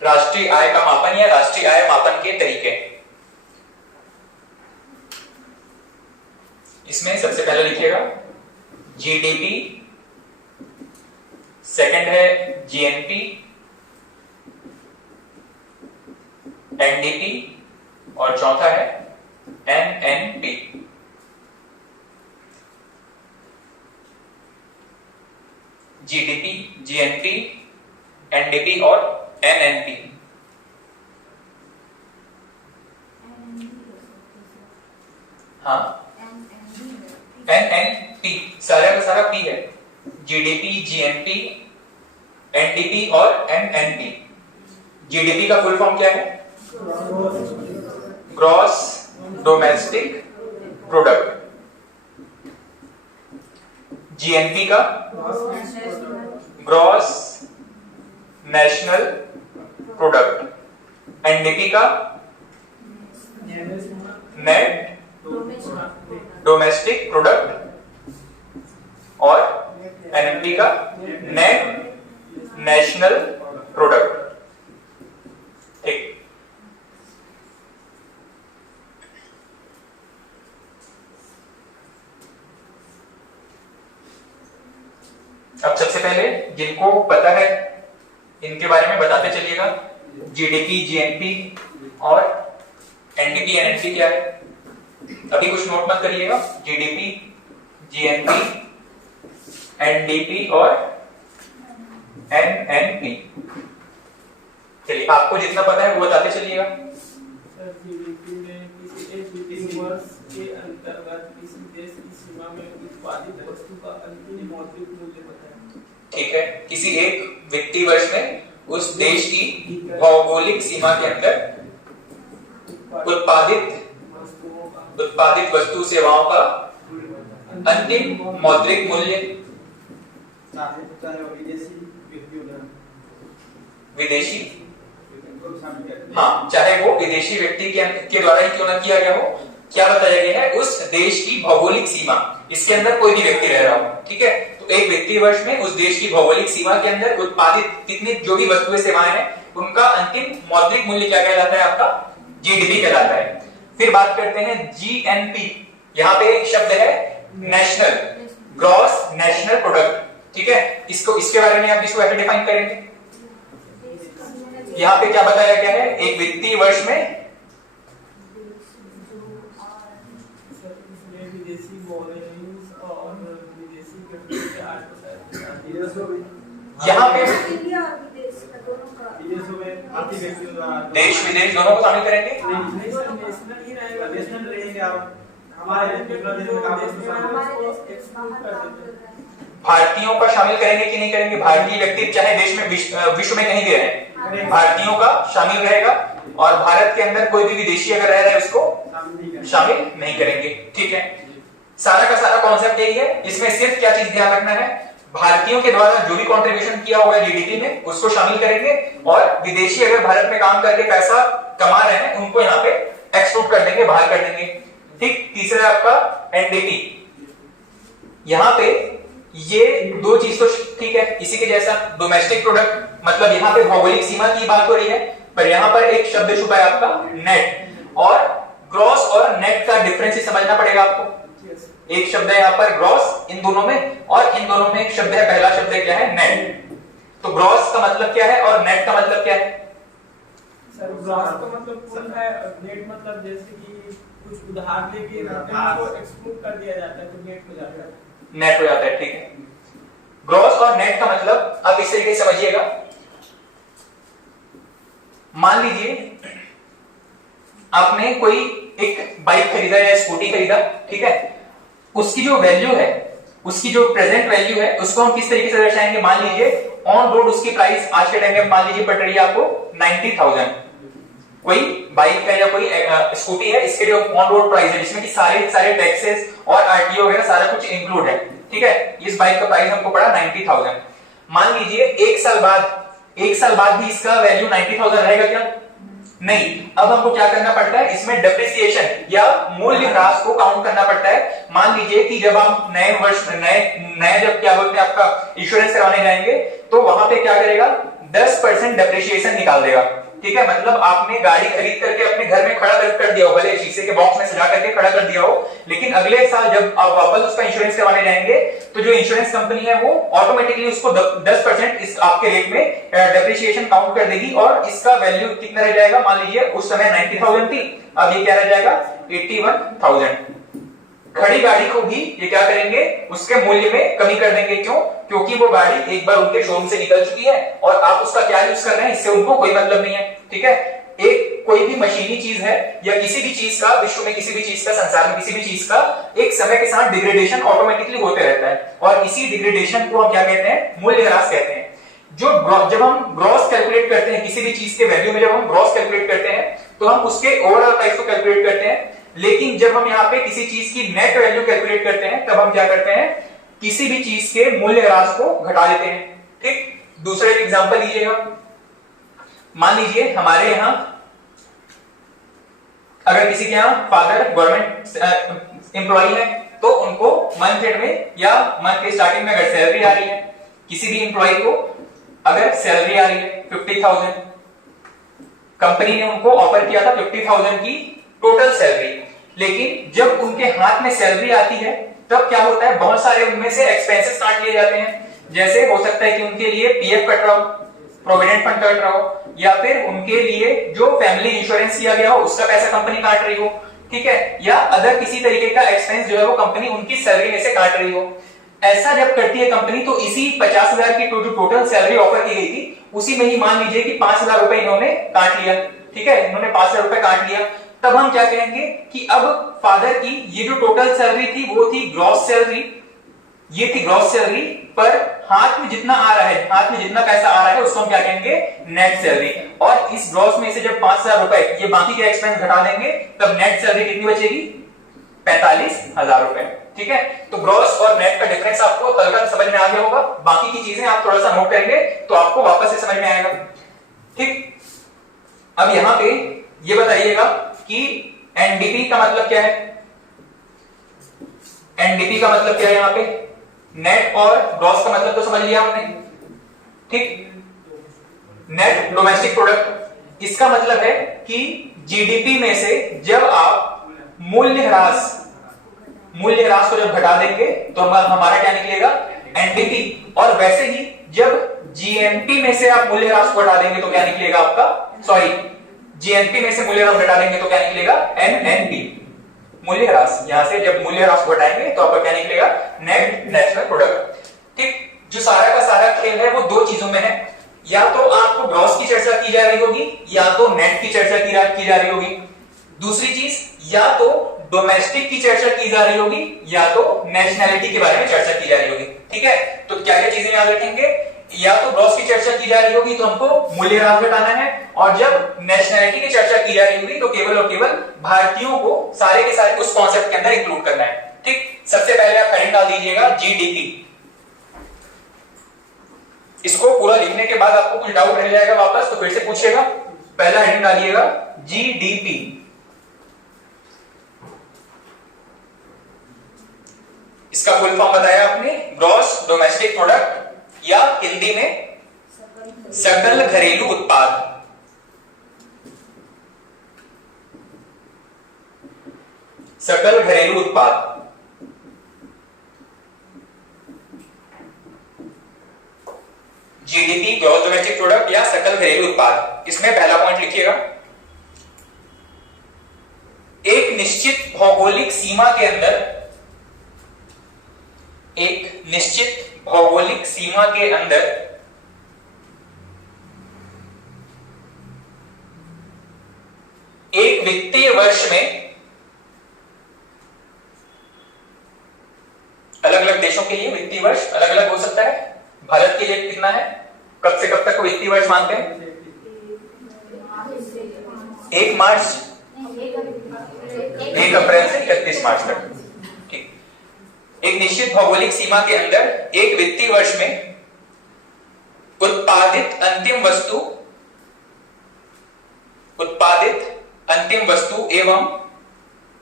राष्ट्रीय आय का मापन या राष्ट्रीय आय मापन के तरीके। इसमें सबसे पहले लिखिएगा जीडीपी, सेकंड है जीएनपी, एनडीपी और चौथा है एनएनपी। जीडीपी, जीएनपी, एनडीपी और एनएनपी। हाँ, एनएनपी सारा का सारा पी है। जीडीपी, जीएनपी, एनडीपी और एनएनपी। जीडीपी का फुल फॉर्म क्या है? Gross domestic product. जीएनपी का ग्रॉस नेशनल प्रोडक्ट। एनडीपी का नेट डोमेस्टिक प्रोडक्ट और एनएनपी का नेट नेशनल प्रोडक्ट। ठीक, अब सबसे पहले जिनको पता है इनके बारे में बताते चलिएगा। जीडीपी, जीएनपी और एनडीपी, एनएनपी क्या है? अभी कुछ नोट मत करिएगा। जीडीपी, जीएनपी, एनडीपी और एनएनपी। चलिए, आपको जितना पता है वो बताते चलिएगा। सर, जीडीपी में किसी एक वित्तीय वर्ष के अंतर्गत किसी देश की सीमा में उत्पादित वस्तु का अंतिम मौद्रिक मूल्य बताएं। ठीक है, किसी एक वित्तीय वर्ष में उस देश की भौगोलिक सीमा के अंदर उत्पादित वस्तु सेवाओं का अंतिम मौद्रिक मूल्य। विदेशी, हाँ, चाहे वो विदेशी व्यक्ति के द्वारा ही क्यों ना किया गया हो, क्या बताया गया है? उस देश की भौगोलिक सीमा, इसके अंदर कोई भी व्यक्ति रह रहा हो। ठीक है, तो एक वित्तीय वर्ष में उस देश की भौगोलिक सीमा के अंदर उत्पादित कितनी जो भी वस्तुएं सेवाएं हैं उनका अंतिम मौद्रिक मूल्य क्या कहलाता है? आपका जीडीपी कहलाता है। फिर बात करते हैं जीएनपी। यहाँ पे एक शब्द है नेशनल, ग्रॉस नेशनल प्रोडक्ट। ठीक है, इसके बारे में आप इसको ऐसे डिफाइन करेंगे। यहाँ पे क्या बताया गया है? एक वित्तीय वर्ष में विदेशी बोरेंस और विदेशी यहाँ पे इंडिया और विदेश का दोनों का विदेशों में आर्थिक व्यक्तियों द्वारा देश विदेश दोनों को शामिल करेंगे। नेशनल देश में रहेंगे आप, हमारे देश में काम भारतीयों का शामिल करेंगे कि नहीं करेंगे? भारतीय व्यक्ति चाहे देश में विश्व में कहीं भी रहे, भारतीयों का शामिल रहेगा, और भारत के अंदर कोई भी विदेशी अगर रह रहा है उसको शामिल नहीं करेंगे। ठीक है, सारा का सारा कॉन्सेप्ट यही है। इसमें सिर्फ क्या चीज ध्यान रखना है, भारतीयों के द्वारा जो भी कंट्रीब्यूशन किया होगा जीडीपी में उसको शामिल करेंगे, और विदेशी अगर भारत में काम करके पैसा कमा रहे हैं उनको यहाँ पे एक्सपोर्ट कर देंगे, बाहर कर देंगे। ठीक, तीसरा है आपका एनडीपी। यहाँ पे ये दो चीज तो ठीक है, इसी के जैसा डोमेस्टिक प्रोडक्ट, मतलब यहाँ पे भौगोलिक सीमा की बात हो रही है, पर यहाँ पर एक शब्द छुपा है आपका नेट, और ग्रॉस और नेट का डिफरेंस ही समझना पड़ेगा आपको। एक शब्द है यहाँ पर ग्रॉस इन दोनों में, और इन दोनों में एक शब्द है, पहला शब्द है क्या है, नेट। तो ग्रॉस का मतलब क्या है और नेट का मतलब क्या है? सर ग्रॉस का मतलब कुल है, नेट मतलब जैसे कि कुछ उधार लेके उनको एक्सपोर्ट कर दिया जाता है तो नेट हो जाता है, नेट हो जाता है। ठीक है, ग्रॉस और नेट का मतलब आप इस तरीके से समझिएगा। मान लीजिए आपने कोई एक बाइक खरीदा या स्कूटी खरीदा, ठीक है, उसकी जो वैल्यू है, उसकी जो प्रेजेंट वैल्यू है, उसको हम किस तरीके से दर्शाएंगे? मान लीजिए ऑन रोड उसकी प्राइस आज के टाइम में मान लीजिए पड़ रही है आपको 90,000। कोई बाइक है या कोई स्कूटी है, इसके जो ऑन रोड प्राइस है जिसमें कि सारे टैक्सेस और आरटीओ वगैरह सारा कुछ इंक्लूड है, ठीक है, इस बाइक का प्राइस हमको पड़ा 90,000। मान लीजिए एक साल बाद भी इसका वैल्यू 90,000 रहेगा क्या? नहीं। अब हमको क्या करना पड़ता है, इसमें डेप्रिसिएशन या मूल्य ह्रास को काउंट करना पड़ता है। मान लीजिए कि जब आप नए वर्ष नए जब क्या बोलते हैं आपका इंश्योरेंस करवाने जाएंगे, तो वहां पे क्या करेगा, 10% डेप्रिसिएशन निकाल देगा। ठीक है, मतलब आपने गाड़ी खरीद करके अपने घर में खड़ा कर दिया हो, भले शीशे के बॉक्स में सजा करके खड़ा कर दिया हो, लेकिन अगले साल जब आप वापस उसका इंश्योरेंस करवाने जाएंगे तो जो इंश्योरेंस कंपनी है वो ऑटोमेटिकली उसको 10% इस आपके रेट में डेप्रिसिएशन काउंट कर देगी, और इसका वैल्यू कितना रह जाएगा? मान लीजिए उस समय 90,000 थी, अब ये क्या रह जाएगा, 81,000। खड़ी गाड़ी को भी ये क्या करेंगे, उसके मूल्य में कमी कर देंगे। क्यों? क्योंकि वो गाड़ी एक बार उनके शोरूम से निकल चुकी है और आप उसका क्या यूज कर रहे हैं, इससे उनको कोई मतलब नहीं है। ठीक है, एक कोई भी मशीनी चीज है या किसी भी चीज का, विश्व में किसी भी चीज का, संसार में किसी भी चीज का एक समय के साथ डिग्रेडेशन ऑटोमेटिकली होते रहता है, और इसी डिग्रेडेशन को हम क्या कहते हैं, मूल्य ह्रास कहते हैं। जब हम ग्रॉस कैलकुलेट करते हैं किसी भी चीज के वैल्यू में, जब हम ग्रॉस कैलकुलेट करते हैं तो हम उसके ओवरऑल प्राइस को कैलकुलेट करते हैं, लेकिन जब हम यहाँ पे किसी चीज की नेट वैल्यू कैलकुलेट करते हैं तब हम क्या करते हैं, किसी भी चीज के मूल्य ह्रास को घटा देते हैं। ठीक, दूसरा एक एग्जांपल लीजिएगा। मान लीजिए हमारे यहां अगर किसी के यहां फादर गवर्नमेंट एम्प्लॉय है, तो उनको मंथ एंड में या मंथ के स्टार्टिंग में अगर सैलरी आ रही है, किसी भी एम्प्लॉय को अगर सैलरी आ रही है 50,000, कंपनी ने उनको ऑफर किया था 50,000 की टोटल सैलरी, लेकिन जब उनके हाथ में सैलरी आती है तब क्या होता है, बहुत सारे उनमें से एक्सपेंसेस काट लिए जाते हैं। जैसे हो सकता है कि उनके लिए पीएफ कट रहा हो, प्रोविडेंट फंड कट रहा हो, या फिर उनके लिए जो फैमिली इंश्योरेंस किया गया हो उसका पैसा कंपनी काट रही हो, ठीक है, या अदर किसी तरीके का एक्सपेंस जो है वो कंपनी उनकी सैलरी में से काट रही हो। ऐसा जब करती है कंपनी तो इसी 50,000 की जो टोटल सैलरी ऑफर की गई थी उसी में ही मान लीजिए कि 5,000 रुपए इन्होंने काट लिया। ठीक है, इन्होंने 5,000 रुपए काट लिया, तब हम क्या कहेंगे कि अब फादर की ये जो टोटल सैलरी थी वो थी ग्रॉस सैलरी, ये थी ग्रॉस सैलरी, पर हाथ में जितना आ रहा है, हाथ में जितना पैसा आ रहा है उसको हम क्या कहेंगे, नेट सैलरी। और इस ग्रॉस में से जब 5,000 रुपए ये बाकी के एक्सपेंस घटा देंगे तब नेट सैलरी कितनी बचेगी, 45,000 रुपए। ठीक है, तो ग्रॉस और नेट का डिफरेंस आपको हल्का समझ में आ गया होगा। बाकी की चीजें आप थोड़ा सा नोट करेंगे तो आपको वापस से समझ में आएगा। ठीक, अब यहां पे ये बताइएगा कि एनडीपी का मतलब क्या है। एनडीपी का मतलब क्या है, यहां पे नेट और ग्रॉस का मतलब तो समझ लिया हमने। ठीक, नेट डोमेस्टिक प्रोडक्ट, इसका मतलब है कि जीडीपी में से जब आप मूल्य ह्रास को जब घटा देंगे तो हमारा क्या निकलेगा, एनडीपी। और वैसे ही जब जीएनपी में से आप मूल्य ह्रास को घटा देंगे तो क्या निकलेगा आपका, सॉरी, जीएनपी में से मूल्य ह्रास घटा देंगे तो क्या निकलेगा, एनएनपी, मूल्य ह्रास। यहां से जब मूल्य ह्रास को घटाएंगे तो आपका क्या निकलेगा, नेट नेशनल प्रोडक्ट। ठीक, जो सारा का सारा खेल है वो दो चीजों में है, या तो आपको ग्रॉस की चर्चा की जा रही होगी या तो नेट की चर्चा की जा रही होगी। दूसरी चीज, या तो डोमेस्टिक की चर्चा की जा रही होगी या तो नेशनैलिटी के बारे में चर्चा की जा रही होगी। ठीक है, तो क्या क्या चीजें याद रखेंगे, या तो ग्रॉस की चर्चा की जा रही होगी तो हमको मूल्यह्रास घटाना है, और जब नेशनैलिटी की चर्चा की जा रही होगी तो केवल और केवल भारतीयों को सारे के सारे उस कॉन्सेप्ट के अंदर इंक्लूड करना है। ठीक, सबसे पहले आप हेडिंग डाल दीजिएगा जीडीपी। इसको पूरा लिखने के बाद आपको कुछ डाउट रह जाएगा वापस तो फिर से पूछिएगा। पहला हेडिंग डालिएगा जीडीपी। इसका फुल फॉर्म बताया आपने, ग्रॉस डोमेस्टिक प्रोडक्ट, या हिंदी में सकल घरेलू उत्पाद। सकल घरेलू उत्पाद। जीडीपी, ग्रॉस डोमेस्टिक प्रोडक्ट या सकल घरेलू उत्पाद। इसमें पहला पॉइंट लिखिएगा, एक निश्चित भौगोलिक सीमा के अंदर, एक निश्चित भौगोलिक सीमा के अंदर एक वित्तीय वर्ष में, अलग अलग देशों के लिए वित्तीय वर्ष अलग अलग हो सकता है। भारत के लिए कितना है, कब से कब तक को वित्तीय वर्ष मानते हैं? 1 मार्च, 1 अप्रैल से 31 मार्च तक। ठीक, एक निश्चित भौगोलिक सीमा के अंदर एक वित्तीय वर्ष में उत्पादित अंतिम वस्तु एवं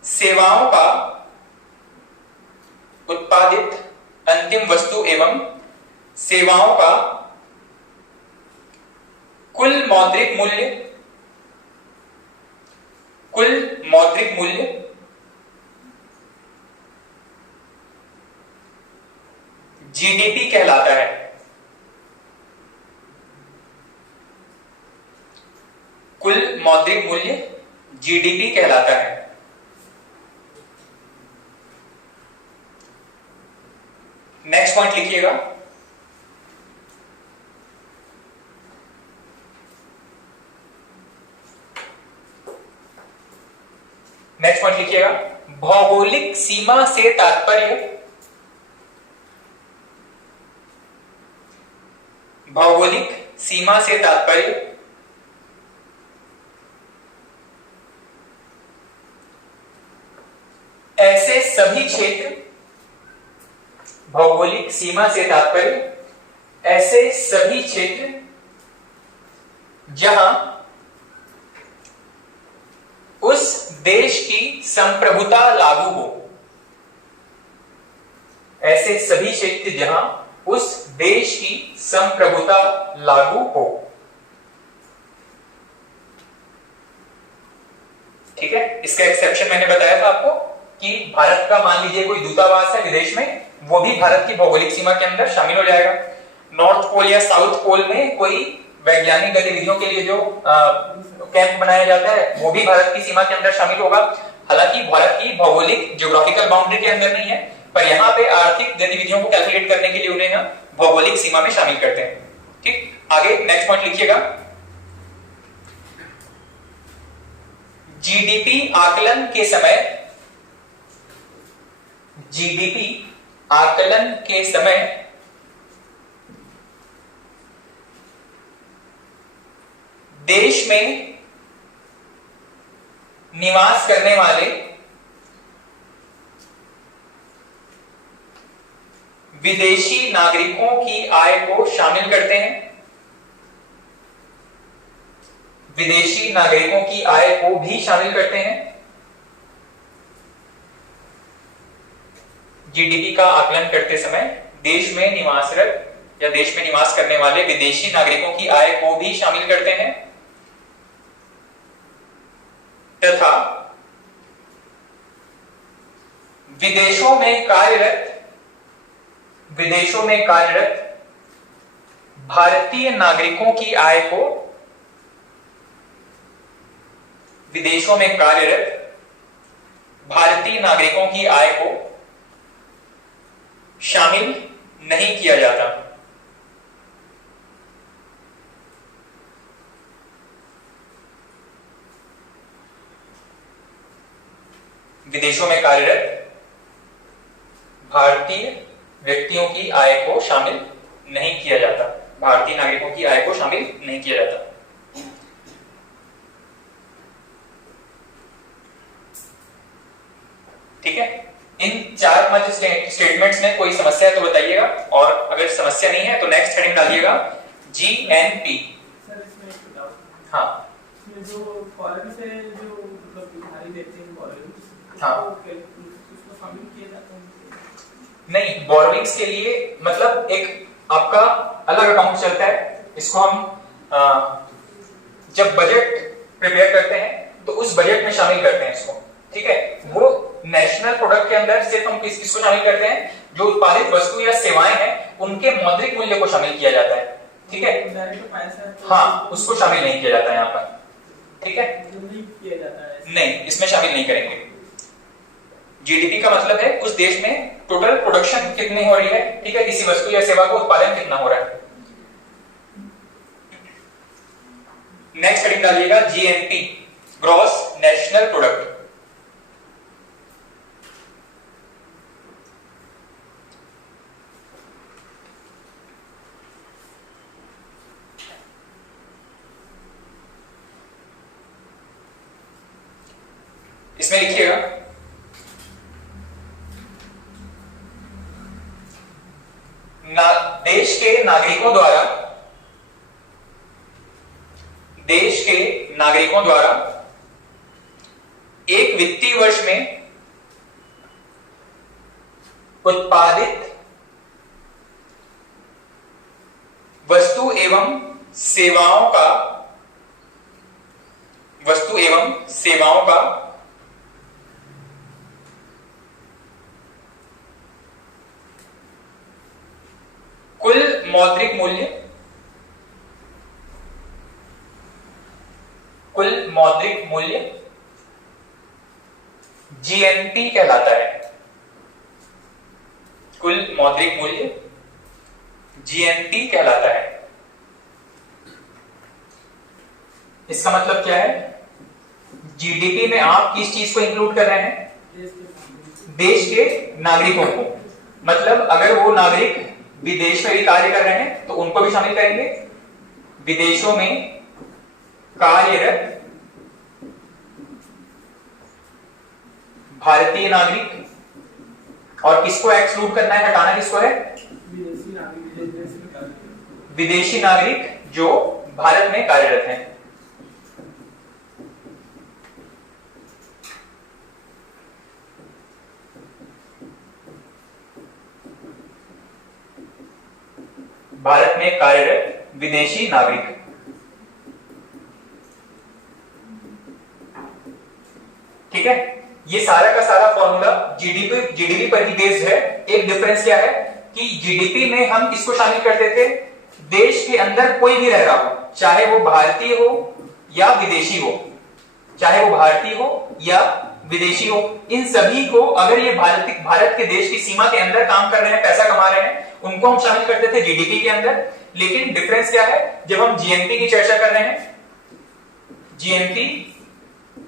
सेवाओं का, उत्पादित अंतिम वस्तु एवं सेवाओं का कुल मौद्रिक मूल्य जीडीपी कहलाता है। कुल मौद्रिक मूल्य जीडीपी कहलाता है। नेक्स्ट पॉइंट लिखिएगा, नेक्स्ट पॉइंट लिखिएगा, भौगोलिक सीमा से तात्पर्य, भौगोलिक सीमा से तात्पर्य ऐसे सभी क्षेत्र, भौगोलिक सीमा से तात्पर्य ऐसे सभी क्षेत्र जहां उस देश की संप्रभुता लागू हो, ऐसे सभी क्षेत्र जहां उस देश की संप्रभुता लागू हो। ठीक है, इसका एक्सेप्शन मैंने बताया था आपको कि भारत का मान लीजिए कोई दूतावास है विदेश में, वो भी भारत की भौगोलिक सीमा के अंदर शामिल हो जाएगा। नॉर्थ पोल या साउथ पोल में कोई वैज्ञानिक गतिविधियों के लिए जो कैंप बनाया जाता है वो भी भारत की सीमा के अंदर शामिल होगा। हालांकि भारत की भौगोलिक ज्योग्राफिकल बाउंड्री के अंदर नहीं है, पर यहाँ पे आर्थिक गतिविधियों को कैलकुलेट करने के लिए उन्हें यहाँ भौगोलिक सीमा में शामिल करते हैं। ठीक, आगे नेक्स्ट पॉइंट लिखिएगा, जीडीपी आकलन के समय, जीडीपी आकलन के समय देश में निवास करने वाले विदेशी नागरिकों की आय को शामिल करते हैं। विदेशी नागरिकों की आय को भी शामिल करते हैं। जीडीपी का आकलन करते समय देश में निवासरत या देश में निवास करने वाले विदेशी नागरिकों की आय को भी शामिल करते हैं तथा विदेशों में कार्यरत भारतीय नागरिकों की आय को, विदेशों में कार्यरत भारतीय नागरिकों की आय को शामिल नहीं किया जाता। विदेशों में कार्यरत भारतीय व्यक्तियों की आय को शामिल नहीं किया जाता, भारतीय नागरिकों की आय को शामिल नहीं किया जाता। ठीक है, इन 4-5 स्टेटमेंट्स में कोई समस्या है तो बताइएगा, और अगर समस्या नहीं है तो नेक्स्ट हेडिंग डालिएगा GNP। सर इसमें एक डाउट। हाँ, इसमें जो फॉरेन से जो मतलब उधारी देते हैं फॉरेन, हाँ, उसको शामिल किया जाता है? नहीं, बोरोइंग्स के लिए मतलब एक आपका अलग अकाउंट चलता है, इसको हम जब बजट प्रिपेयर करते हैं तो उस बजट में शामिल करते हैं इसको। ठीक है, वो नेशनल प्रोडक्ट के अंदर सिर्फ हम किसको शामिल करते हैं, जो उत्पादित वस्तु या सेवाएं हैं उनके मौद्रिक मूल्य को शामिल किया जाता है। ठीक है, हाँ, उसको शामिल नहीं किया जाता है यहाँ पर। ठीक है, नहीं किया जाता है, नहीं, इसमें शामिल नहीं करेंगे। जीडीपी का मतलब है उस देश में टोटल प्रोडक्शन कितनी हो रही है, ठीक है, किसी वस्तु या सेवा का उत्पादन कितना हो रहा है। नेक्स्ट हेडिंग डालिएगा GNP, ग्रॉस नेशनल प्रोडक्ट। इसमें लिखिएगा देश के नागरिकों द्वारा एक वित्तीय वर्ष में उत्पादित वस्तु एवं सेवाओं का कुल मौद्रिक मूल्य GNP कहलाता है। कुल मौद्रिक मूल्य GNP कहलाता है। इसका मतलब क्या है, जीडीपी में आप किस चीज को इंक्लूड कर रहे हैं, देश के नागरिकों को। मतलब अगर वो नागरिक विदेश में भी कार्य कर रहे हैं तो उनको भी शामिल करेंगे। विदेशों में कार्यरत भारतीय नागरिक, और किसको एक्सक्लूड करना है, हटाना किसको है, विदेशी नागरिक जो भारत में कार्यरत हैं। भारत में कार्यरत विदेशी नागरिक। ठीक है, ये सारा का सारा फॉर्मूला जीडीपी पर ही बेस्ड है। एक डिफरेंस क्या है कि जीडीपी में हम किसको शामिल करते थे, देश के अंदर कोई भी रह रहा हो, चाहे वो भारतीय हो या विदेशी हो, चाहे वो भारतीय हो या विदेशी हो, इन सभी को अगर ये भारत के देश की सीमा के अंदर काम कर रहे हैं, पैसा कमा रहे हैं, उनको हम शामिल करते थे जीडीपी के अंदर। लेकिन डिफरेंस क्या है, जब हम जीएनपी की चर्चा कर रहे हैं, जीएनपी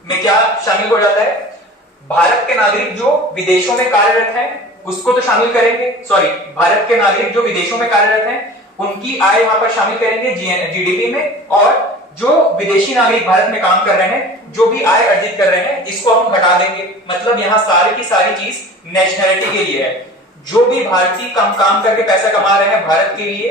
में क्या शामिल हो जाता है, भारत के नागरिक जो विदेशों में कार्यरत हैं उसको तो शामिल करेंगे, सॉरी, भारत के नागरिक जो विदेशों में कार्यरत हैं उनकी आय वहां पर शामिल करेंगे जीडीपी में, और जो विदेशी नागरिक भारत में काम कर रहे हैं, जो भी आय अर्जित कर रहे हैं, इसको हम हटा देंगे। मतलब यहां सारी की सारी चीज नेशनलिटी के लिए है। जो भी भारतीय काम करके पैसा कमा रहे हैं भारत के लिए,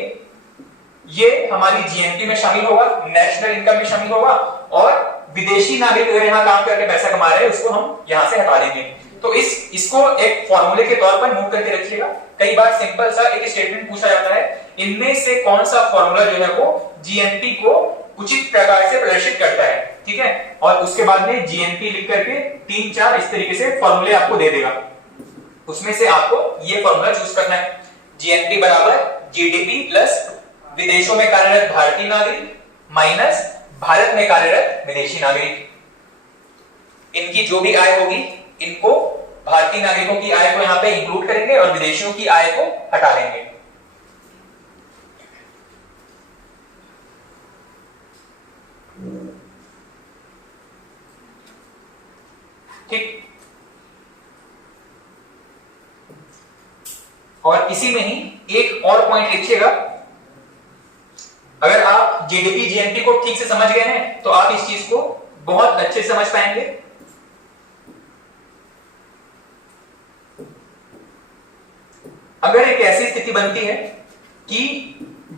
ये हमारी जीएनपी में शामिल होगा, नेशनल इनकम में शामिल होगा, और विदेशी नागरिक अगर यहाँ काम करके पैसा कमा रहे हैं उसको हम यहां से हटा देंगे। तो इसको एक फॉर्मूले के तौर पर नोट करके रखिएगा। कई बार सिंपल सा एक स्टेटमेंट पूछा जाता है, इनमें से कौन सा फॉर्मूला जो है वो जीएनपी को उचित प्रकार से प्रदर्शित करता है। ठीक है, और उसके बाद में जीएनपी लिख करके 3-4 इस तरीके से फॉर्मूले आपको दे देगा, उसमें से आपको ये फॉर्मूला चूज करना है। जीएनपी बराबर जीडीपी प्लस विदेशों में कार्यरत भारतीय नागरिक माइनस भारत में कार्यरत विदेशी नागरिक। इनकी जो भी आय होगी, इनको भारतीय नागरिकों की आय को यहां पे इंक्लूड करेंगे और विदेशियों की आय को हटा देंगे। ठीक, और इसी में ही एक और पॉइंट लिखिएगा, अगर आप जीडीपी जीएनपी को ठीक से समझ गए हैं तो आप इस चीज को बहुत अच्छे से समझ पाएंगे। अगर एक ऐसी स्थिति बनती है कि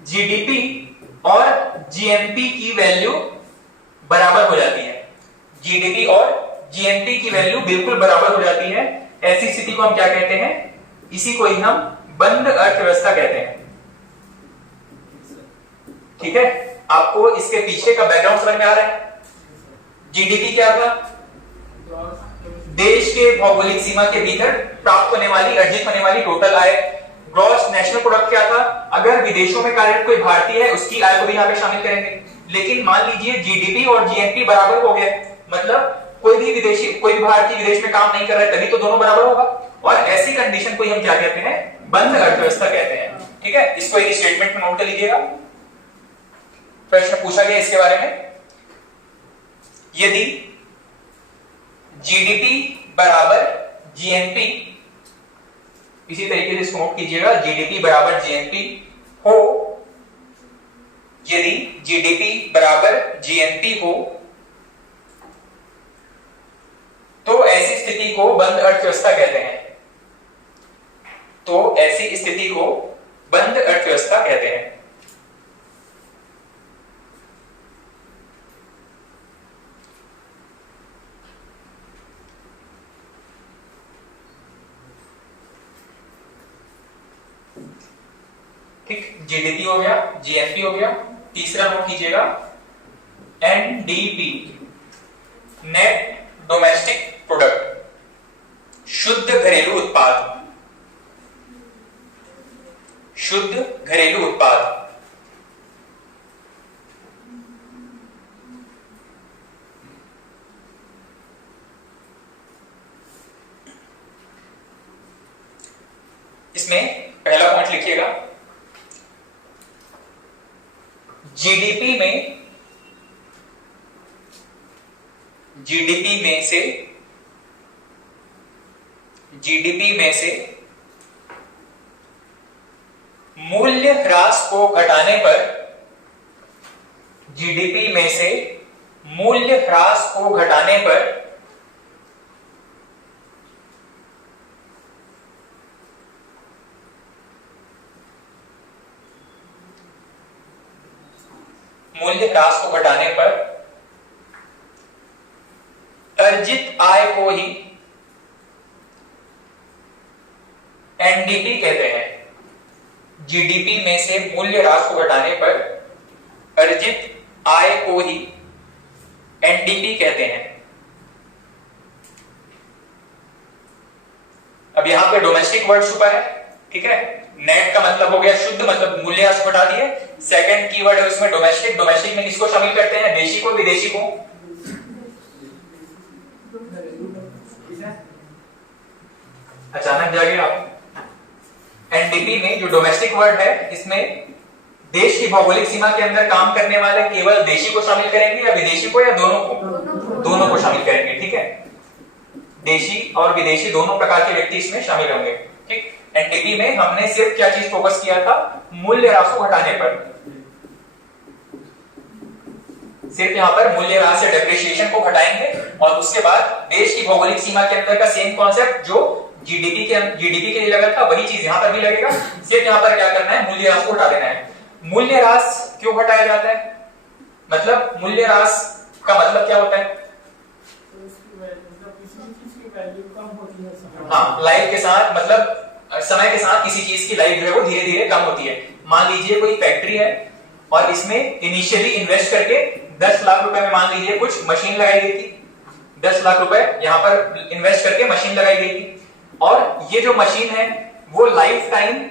जीडीपी और जीएनपी की वैल्यू बराबर हो जाती है, जीडीपी और जीएनपी की वैल्यू बिल्कुल बराबर हो जाती है, ऐसी स्थिति को हम क्या कहते हैं? इसी को ही हम बंद अर्थव्यवस्था कहते हैं। ठीक है, आपको इसके पीछे का बैकग्राउंड समझ में आ रहा है? जीडीपी क्या था? देश के भौगोलिक सीमा के भीतर प्राप्त होने वाली, अर्जित होने वाली टोटल आय। ग्रॉस नेशनल प्रोडक्ट क्या था? अगर विदेशों में कार्यरत कोई भारतीय है उसकी आय को भी यहाँ पे शामिल करेंगे। लेकिन मान लीजिए जीडीपी और जीएनपी बराबर हो गया, मतलब कोई भी भारतीय विदेश में काम नहीं कर रहा है, तभी तो दोनों बराबर होगा, और ऐसी कंडीशन को हम क्या कहते हैं? बंद अर्थव्यवस्था कहते हैं। ठीक है, इसको एक स्टेटमेंट में नोट कर लीजिएगा, प्रश्न पूछा गया इसके बारे में। यदि जीडीपी बराबर जीएनपी, इसी तरीके से इसको नोट कीजिएगा, जीडीपी बराबर जीएनपी हो, यदि जीडीपी बराबर जीएनपी हो तो ऐसी स्थिति को बंद अर्थव्यवस्था कहते हैं। तो ऐसी स्थिति को बंद अर्थव्यवस्था कहते हैं। ठीक, जीडीपी हो गया, जीएनपी हो गया। तीसरा नोट कीजिएगा एनडीपी, नेट डोमेस्टिक प्रोडक्ट, शुद्ध घरेलू उत्पाद, शुद्ध घरेलू उत्पाद। इसमें पहला पॉइंट लिखिएगा, जीडीपी में से मूल्य ह्रास को घटाने पर, जीडीपी में से मूल्य ह्रास को घटाने पर अर्जित आय को ही एनडीपी कहते हैं। जीडीपी में से मूल्य ह्रास को घटाने पर अर्जित आय को ही एनडीपी कहते हैं। अब यहां पे डोमेस्टिक वर्ड छुपा है, ठीक है। नेट का मतलब हो गया शुद्ध, मतलब मूल्य ह्रास घटा दिए। सेकंड कीवर्ड है उसमें डोमेस्टिक। डोमेस्टिक में किसको शामिल करते हैं? देशी को, विदेशी को। अचानक जागे आप। एनडीपी में जो डोमेस्टिक वर्ड है, इसमें देश की भौगोलिक सीमा के अंदर काम करने वाले केवल देशी को शामिल करेंगे या विदेशी को, या दोनों को? दोनों को शामिल करेंगे, ठीक है। देशी और विदेशी दोनों प्रकार के व्यक्ति इसमें शामिल होंगे, ठीक। एनडीपी में हमने सिर्फ क्या चीज फोकस किया था? मूल्य ह्रास को घटाने पर। सिर्फ यहां पर मूल्य ह्रास या डेप्रिसिएशन को घटाएंगे, और उसके बाद देश की भौगोलिक सीमा के अंदर का सेम कॉन्सेप्ट जो जीडीपी के लिए लगा था, वही चीज यहां पर भी लगेगा। सिर्फ यहां पर क्या करना है? मूल्य ह्रास को घटा देना है। मूल्य ह्रास क्यों घटाया जाता है? मतलब मूल्य ह्रास का मतलब क्या होता है? हाँ, लाइफ के साथ, मतलब समय के साथ किसी चीज की लाइफ जो है वो धीरे धीरे कम होती है। मान लीजिए कोई फैक्ट्री है और इसमें इनिशियली इन्वेस्ट करके 10 लाख रुपए में मान लीजिए कुछ मशीन लगाई गई थी। 10 लाख रुपए यहां पर इन्वेस्ट करके मशीन लगाई गई थी, और ये जो मशीन है वो लाइफ टाइम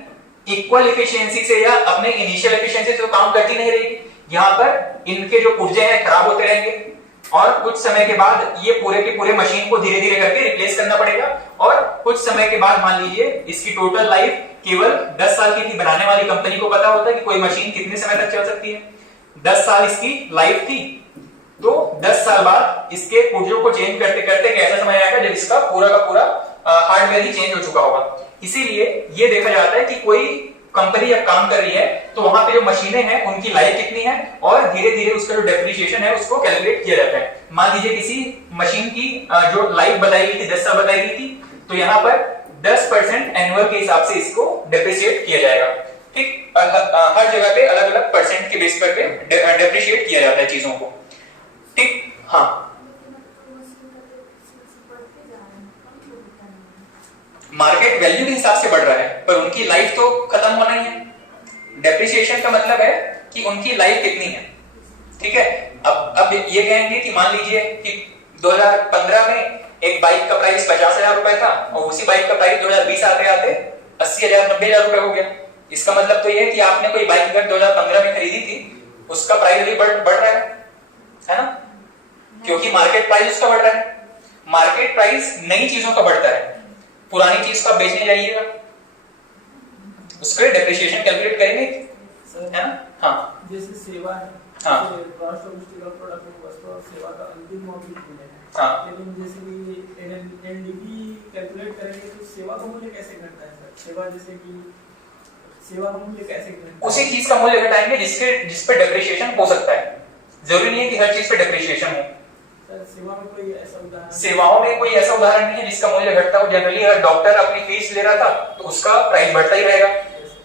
इक्वल एफिशिएंसी से या अपने इनिशियल एफिशिएंसी से तो काम करती नहीं रहेगी। यहाँ पर इनके जो पुर्जे हैं खराब होते रहेंगे, और कुछ समय के बाद ये पूरे के पूरे मशीन को धीरे धीरे करके रिप्लेस करना पड़ेगा, और कुछ समय के बाद मान लीजिए इसकी टोटल लाइफ केवल 10 साल की थी। बनाने वाली कंपनी को पता होता है कि कोई मशीन कितने समय तक चल सकती है। 10 साल इसकी लाइफ थी, तो 10 साल बाद इसके पुर्जों को चेंज करते करते एक ऐसा समय आएगा जब इसका पूरा का पूरा हार्डवेयर ही चेंज हो चुका होगा। इसीलिए ये देखा जाता है कि कोई कंपनी अब काम कर रही है तो वहां पे जो मशीनें हैं उनकी लाइफ कितनी है और धीरे धीरे उसका जो डेप्रिसिएशन है उसको कैलकुलेट किया जाता है। मान लीजिए किसी मशीन की जो लाइफ बताई गई थी 10 साल बताई गई थी, तो यहाँ पर 10% एनुअल के हिसाब से इसको डेप्रिशिएट किया जाएगा। ठीक, हर जगह पे अलग अलग परसेंट के बेस पर डेप्रिशिएट किया जाता है चीजों को। ठीक, हाँ मार्केट वैल्यू के हिसाब से बढ़ रहा है पर उनकी लाइफ तो खत्म होना ही है। डेप्रिसिएशन का मतलब है कि उनकी लाइफ कितनी है। ठीक है, अब ये कहेंगे कि मान लीजिए कि 2015 में एक बाइक का प्राइस 50,000 रुपए था और उसी बाइक का प्राइस 2020 आते आते 80,000 90,000 रुपए हो गया। इसका मतलब तो ये है कि आपने कोई बाइक अगर 2015 में खरीदी थी उसका प्राइस अभी बढ़ रहा है ना, क्योंकि मार्केट प्राइस उसका बढ़ रहा है। मार्केट प्राइस नई चीजों का बढ़ता है, पुरानी चीज को आप बेचने जाइएगा उसके डेप्रिसिएशन कैलकुलेट करेंगे, है ना। हाँ जैसे सेवा है, हाँ कॉस्ट ऑफ प्रोडक्ट वस्तु और सेवा का अंतिम मौलिक मूल्य है। हाँ लेकिन जैसे कि एनडीपी कैलकुलेट करेंगे तो सेवा का मूल्य कैसे घटता है सर? सेवा जैसे कि सेवा का मूल्य कैसे घटता है? उसी चीज का मूल्य घटाएंगे जिस पे डेप्रिसिएशन हो सकता है। जरूरी नहीं है कि हर चीज पे डेप्रिसिएशन हो। सर सेवा में कोई ऐसा उदाहरण? सेवाओं में कोई ऐसा उदाहरण नहीं है जिसका मूल्य घटता हो। जनरली हर डॉक्टर अपनी फीस ले रहा था तो उसका प्राइस बढ़ता ही रहेगा।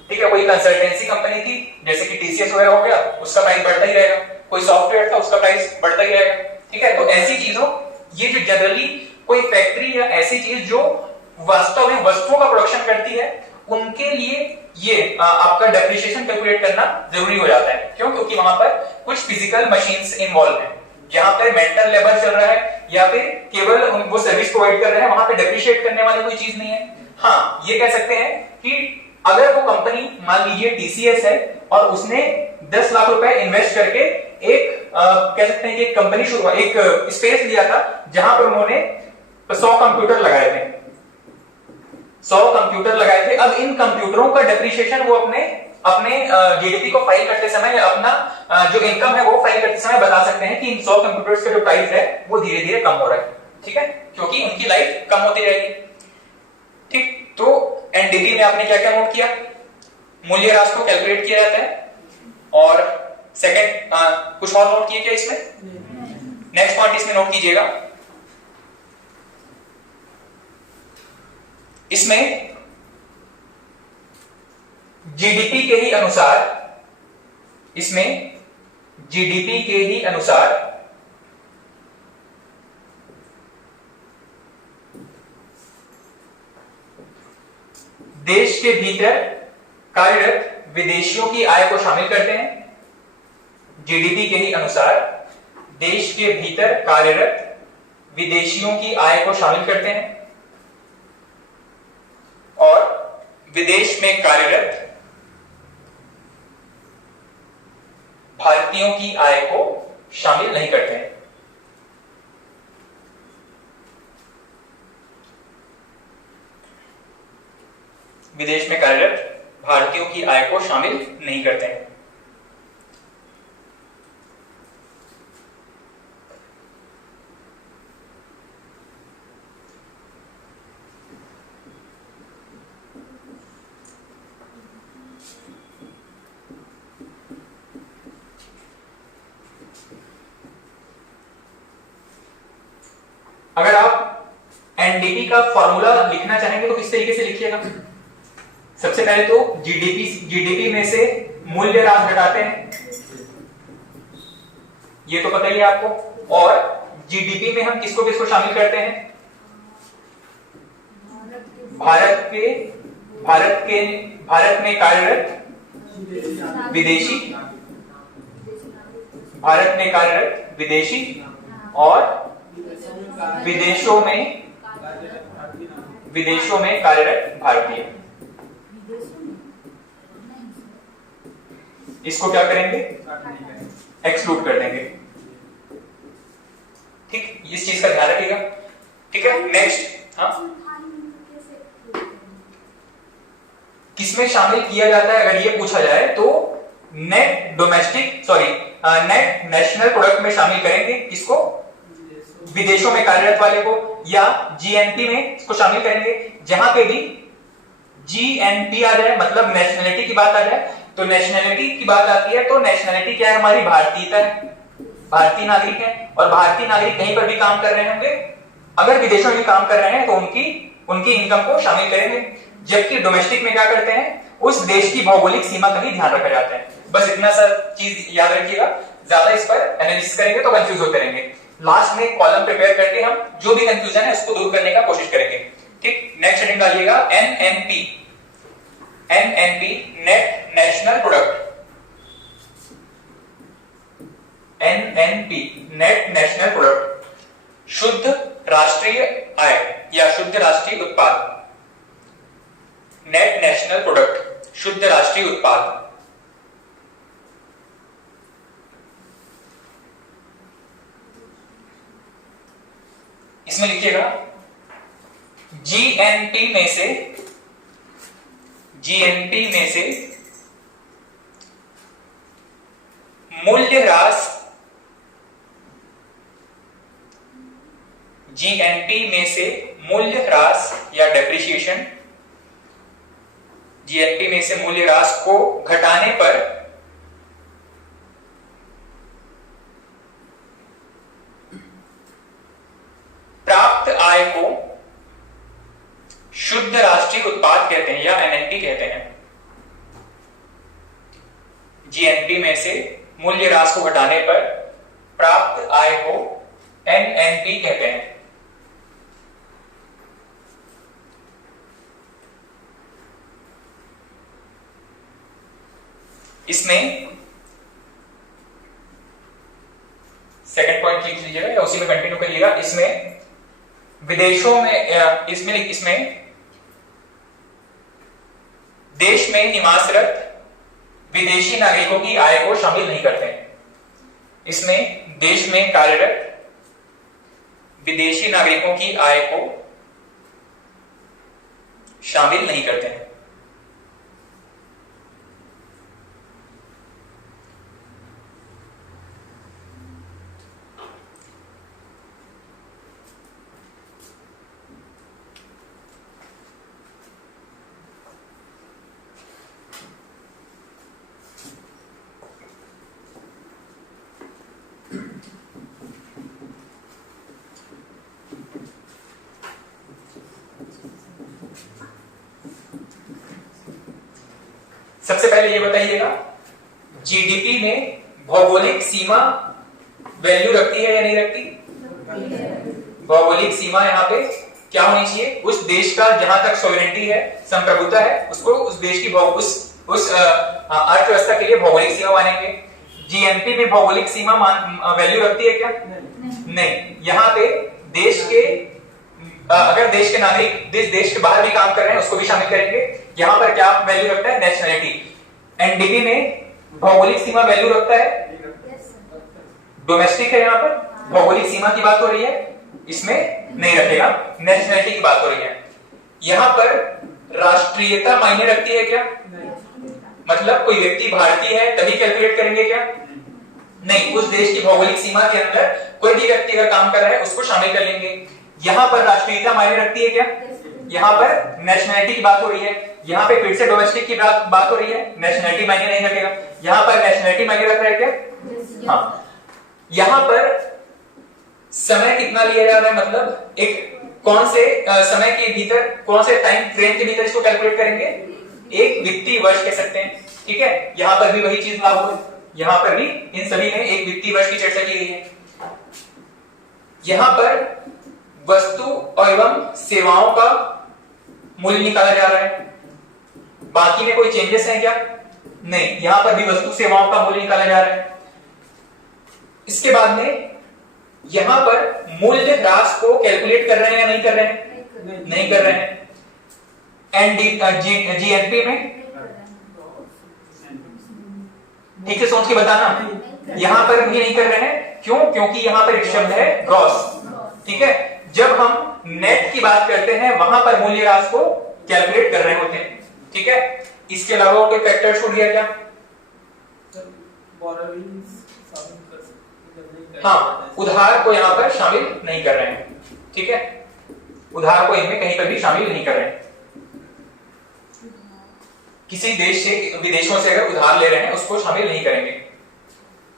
ठीक है, कोई कंसल्टेंसी कंपनी थी जैसे कि टीसीएस वगैरह हो गया, उसका प्राइस बढ़ता ही रहेगा। कोई सॉफ्टवेयर था उसका प्राइस बढ़ता ही रहेगा। ठीक है, तो ऐसी चीजों, ये जो जनरली कोई फैक्ट्री या ऐसी चीज जो वास्तव में वस्तुओं का प्रोडक्शन करती है उनके लिए ये आपका डेप्रिसिएशन कैलकुलेट करना जरूरी हो जाता है। क्यों? क्योंकि वहां पर कुछ फिजिकल मशीन्स इन्वॉल्व हैं, जहां पर मेंटल लेबर चल रहा है या फिर केवल वो सर्विस प्रोवाइड कर रहे हैं, वहां पे डेप्रिशिएट करने वाली कोई चीज नहीं है। हाँ, ये कह सकते हैं कि अगर वो कंपनी मान लीजिए टीसीएस है और उसने 10 लाख रुपए इन्वेस्ट करके एक कह सकते हैं कि एक कंपनी शुरू, एक स्पेस लिया था जहां पर उन्होंने 100 कंप्यूटर लगाए थे, 100 कंप्यूटर लगाए थे। अब इन कंप्यूटरों का डेप्रिसिएशन वो अपने जीडीपी को फाइल करते समय अपना जो इनकम है वो फाइल करते समय बता सकते हैं कि इन 100 कंप्यूटर्स का जो प्राइस है वो धीरे धीरे कम हो रहा है। ठीक है, क्योंकि उनकी लाइफ कम होती रहेगी। ठीक, तो एनडीपी में आपने क्या क्या नोट किया? मूल्य ह्रास को कैलकुलेट किया जाता है। और सेकंड कुछ और नोट किए क्या इसमें? नेक्स्ट पॉइंट इसमें नोट कीजिएगा, इसमें जीडीपी के ही अनुसार, इसमें जीडीपी के ही अनुसार देश के भीतर कार्यरत विदेशियों की आय को शामिल करते हैं। जीडीपी के ही अनुसार देश के भीतर कार्यरत विदेशियों की आय को शामिल करते हैं और विदेश में कार्यरत भारतीयों की आय को शामिल नहीं करते हैं। विदेश में कार्यरत भारतीयों की आय को शामिल नहीं करते हैं। अगर आप एनडीपी का फॉर्मूला लिखना चाहेंगे तो किस तरीके से लिखिएगा? सबसे पहले तो जीडीपी में से मूल्य ह्रास घटाते हैं, ये तो पता ही है आपको। और जीडीपी में हम किसको किसको शामिल करते हैं? भारत में कार्यरत विदेशी, भारत में कार्यरत विदेशी और विदेशों में कार्यरत भारतीय। इसको क्या करेंगे? एक्सक्लूड कर देंगे। ठीक, इस चीज का ध्यान रखिएगा। ठीक है, नेक्स्ट। हाँ, किसमें शामिल किया जाता है अगर ये पूछा जाए तो नेट नेशनल प्रोडक्ट में शामिल करेंगे। किसको? विदेशों में कार्यरत वाले को। या जीएनपी में इसको शामिल करेंगे। जहां पे भी जीएनपी आ जाए मतलब नेशनलिटी की बात आ जाए, तो नेशनलिटी की बात आती है तो नेशनलिटी क्या है हमारी, भारतीयता है, भारतीय नागरिक है। और भारतीय नागरिक कहीं पर भी काम कर रहे होंगे, अगर विदेशों में काम कर रहे हैं तो उनकी इनकम को शामिल करेंगे। जबकि डोमेस्टिक में क्या करते हैं, उस देश की भौगोलिक सीमा का ही ध्यान रखा जाता है। बस इतना सा चीज याद रखिएगा, ज्यादा इस पर एनालिसिस करेंगे तो कंफ्यूज होते रहेंगे। लास्ट में कॉलम प्रिपेयर करके हम जो भी कंफ्यूजन है उसको दूर करने का कोशिश करेंगे। ठीक, नेक्स्ट हेडिंग डालिएगा NNP. NNP net national product. NNP net national product, शुद्ध राष्ट्रीय आय या शुद्ध राष्ट्रीय उत्पाद। नेट नेशनल प्रोडक्ट, शुद्ध राष्ट्रीय उत्पाद। इसमें लिखिएगा जीएनपी में से मूल्यह्रास, जीएनपी में से मूल्यह्रास या डेप्रिसिएशन, जीएनपी में से मूल्यह्रास को घटाने पर प्राप्त आय को शुद्ध राष्ट्रीय उत्पाद कहते हैं या एनएनपी कहते हैं। जीएनपी में से मूल्यह्रास को घटाने पर प्राप्त आय को एनएनपी कहते हैं। इसमें सेकंड पॉइंट लिख लीजिएगा या उसी में कंटिन्यू करिएगा। इसमें विदेशों में इसमें देश में निवासरत विदेशी नागरिकों की आय को शामिल नहीं करते हैं। इसमें देश में कार्यरत विदेशी नागरिकों की आय को शामिल नहीं करते हैं। सबसे पहले ये बताइएगा, जीडीपी में भौगोलिक सीमा वैल्यू रखती है या नहीं रखती? भौगोलिक सीमा यहाँ पे क्या होनी चाहिए, उस देश का जहां तक सॉवरेनिटी है, संप्रभुता है, उसको उस देश की उस अर्थव्यवस्था के लिए भौगोलिक सीमा मानेंगे। जीएनपी में भौगोलिक सीमा वैल्यू रखती है क्या? नहीं। यहाँ पे देश के अगर देश के नागरिक देश के बाहर भी काम कर रहे हैं उसको भी शामिल करेंगे। यहाँ पर क्या वैल्यू रखता है? नेशनलिटी। एनडीपी में भौगोलिक सीमा वैल्यू रखता है, डोमेस्टिक है, यहाँ पर भौगोलिक सीमा की बात हो रही है, इसमें नहीं रखेगा, नेशनलिटी की बात हो रही है। यहाँ पर राष्ट्रीयता मायने रखती है क्या? मतलब कोई व्यक्ति भारतीय है तभी कैलकुलेट करेंगे क्या? नहीं, उस देश की भौगोलिक सीमा के अंदर कोई भी व्यक्ति अगर काम कर रहा है उसको शामिल कर लेंगे। यहाँ पर राष्ट्रीयता मायने रखती है क्या? यहाँ पर नेशनलिटी की बात हो रही है। यहाँ पे फिर से डोमेस्टिक की बात हो रही है, नेशनलिटी मायने नहीं रखेगा। यहाँ पर नेशनलिटी मायने रख रहा है क्या? हाँ। यहाँ पर समय कितना लिया जा रहा है, मतलब एक कौन से समय के भीतर, कौन से टाइम फ्रेम के भीतर इसको कैलकुलेट करेंगे? एक वित्तीय वर्ष कह सकते हैं। ठीक है, यहाँ पर भी वही चीज लागू है। यहाँ पर भी इन सभी में एक वित्तीय वर्ष की चर्चा की गई है। यहाँ पर वस्तु एवं सेवाओं का मूल्य निकाला जा रहा है। बाकी में कोई चेंजेस हैं क्या? नहीं, यहां पर भी वस्तु सेवाओं का मूल्य निकाला जा रहा है। इसके बाद में यहां पर मूल्य ह्रास को कैलकुलेट कर रहे हैं या नहीं कर रहे हैं? नहीं कर रहे हैं। जीएनपी में ठीक से सोच के बताना, यहां पर भी नहीं कर रहे हैं। क्यों? क्योंकि यहां पर एक शब्द है ग्रॉस। ठीक है, जब हम नेट की बात करते हैं वहां पर मूल्य ह्रास को कैलकुलेट कर रहे होते हैं। ठीक है, इसके अलावा कोई फैक्टर छूट गया क्या? हाँ, उधार को यहां पर शामिल नहीं कर रहे हैं। ठीक है, उधार को इनमें कहीं पर भी शामिल नहीं कर रहे हैं। किसी देश से विदेशों से अगर उधार ले रहे हैं उसको शामिल नहीं करेंगे,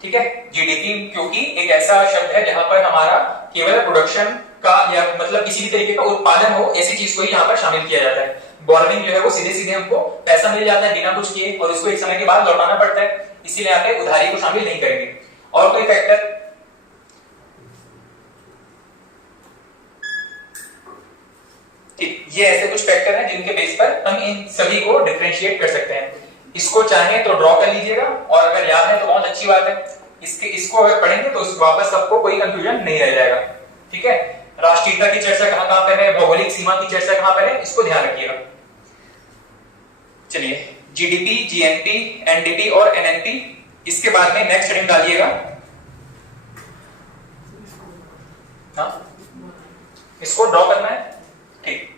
ठीक है। जीडीपी क्योंकि एक ऐसा शब्द है जहां पर हमारा केवल प्रोडक्शन का या मतलब किसी भी तरीके का उत्पादन हो ऐसी चीज को ही यहाँ पर शामिल किया जाता है। बोरोइंग जो है वो सीधे सीधे हमको पैसा मिल जाता है बिना कुछ किए और उसको एक समय के बाद लौटाना पड़ता है, इसीलिए यहाँ पे उधारी को शामिल नहीं करेंगे। और कोई फैक्टर? ठीक, ये ऐसे कुछ फैक्टर हैं जिनके बेस पर हम इन सभी को डिफरेंशिएट कर सकते हैं। इसको चाहें तो ड्रॉ कर लीजिएगा और अगर याद है तो बहुत अच्छी बात है। इसको अगर पढ़ेंगे तो वापस सबको कोई कंफ्यूजन नहीं रह जाएगा, ठीक है। राष्ट्रीयता की चर्चा कहां पर है, भौगोलिक सीमा की चर्चा कहां पर है, इसको ध्यान रखिएगा। चलिए, जीडीपी, जीएनपी, एनडीपी और एनएनपी, इसके बाद में नेक्स्ट हेडिंग डालिएगा। हाँ, इसको ड्रॉ करना है, ठीक।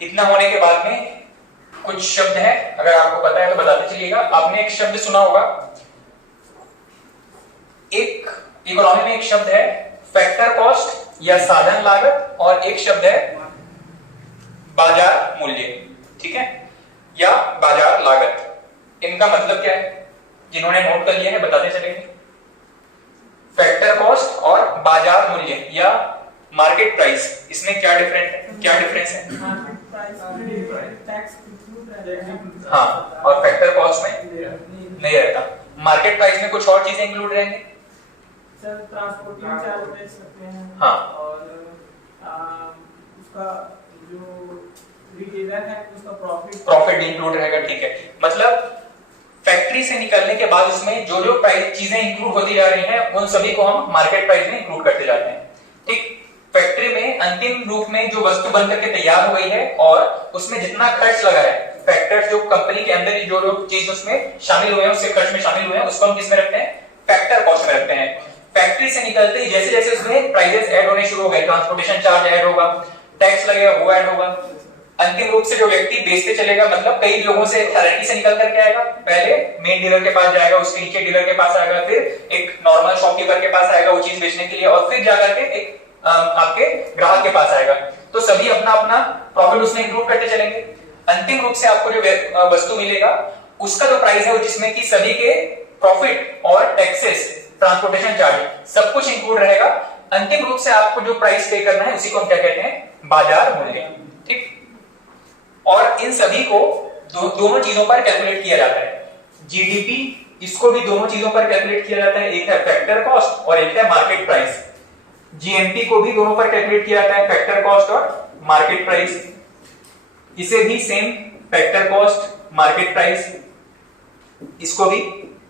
इतना होने के बाद में कुछ शब्द है, अगर आपको पता है तो बताते चलिएगा। आपने एक शब्द सुना होगा, एक इकोनॉमी में एक शब्द है फैक्टर कॉस्ट या साधन लागत, और एक शब्द है बाजार मूल्य, ठीक है, या बाजार लागत। इनका मतलब क्या है? जिन्होंने नोट कर लिया है बताते चलेंगे। फैक्टर कॉस्ट और बाजार मूल्य या मार्केट प्राइस, इसमें क्या डिफरेंस है? हाँ, और फैक्टर कॉस्ट में नहीं रहता। मार्केट प्राइस में कुछ और चीजें इंक्लूड रहेंगे सर, ट्रांसपोर्टिंग चार्ज दे सकते हैं। हाँ, और उसका जो रिटेलर है उसका प्रॉफिट इंक्लूड रहेगा, ठीक है। मतलब फैक्ट्री से निकलने के बाद उसमें जो जो प्राइस चीजें इंक्लूड होती जा रही हैं उन सभी को हम मार्केट प्राइस में इंक्लूड करते जाते हैं, ठीक। फैक्ट्री में अंतिम रूप में जो वस्तु बन करके तैयार हो गई है और उसमें जितना खर्च लगा है, फैक्टर्स जो कंपनी के अंदर जो जो चीज उसमें शामिल हुए हैं, उससे खर्च में शामिल हुए हैं, उसको हम किस में रखते हैं? फैक्टर कॉस्ट में रखते हैं। फैक्ट्री से निकलते ही जैसे जैसे उसमें प्राइसेस ऐड होने शुरू हो गए, ट्रांसपोर्टेशन चार्ज ऐड होगा, टैक्स लगेगा, वो ऐड होगा। अंतिम रूप से जो व्यक्ति बेचते चलेगा, मतलब कई लोगों से अथॉरिटी से निकल करके आएगा, पहले मेन डीलर के पास जाएगा, उसके नीचे डीलर के पास आएगा, फिर एक नॉर्मल शॉपकीपर के पास आएगा वो चीज बेचने के लिए, और फिर जाकर के एक आपके ग्राहक के पास आएगा। तो सभी अपना अपना प्रॉफिट उसमें इंक्लूड करते चलेंगे। अंतिम रूप से आपको जो वस्तु मिलेगा उसका जो प्राइस है वो जिसमें कि सभी के प्रॉफिट और टैक्सेस, ट्रांसपोर्टेशन चार्ज सब कुछ इंक्लूड रहेगा। अंतिम रूप से आपको जो प्राइस पे करना है उसी को हम क्या कहते हैं? बाजार मूल्य, ठीक। और इन सभी को दोनों चीजों पर कैलकुलेट किया जाता है। जीडीपी, इसको भी दोनों चीजों पर कैलकुलेट किया जाता है, एक है फैक्टर कॉस्ट और एक है मार्केट प्राइस। जीएनपी को भी दोनों पर कैलकुलेट किया जाता है, फैक्टर कॉस्ट और मार्केट प्राइस। इसे भी same factor cost, market price, इसको भी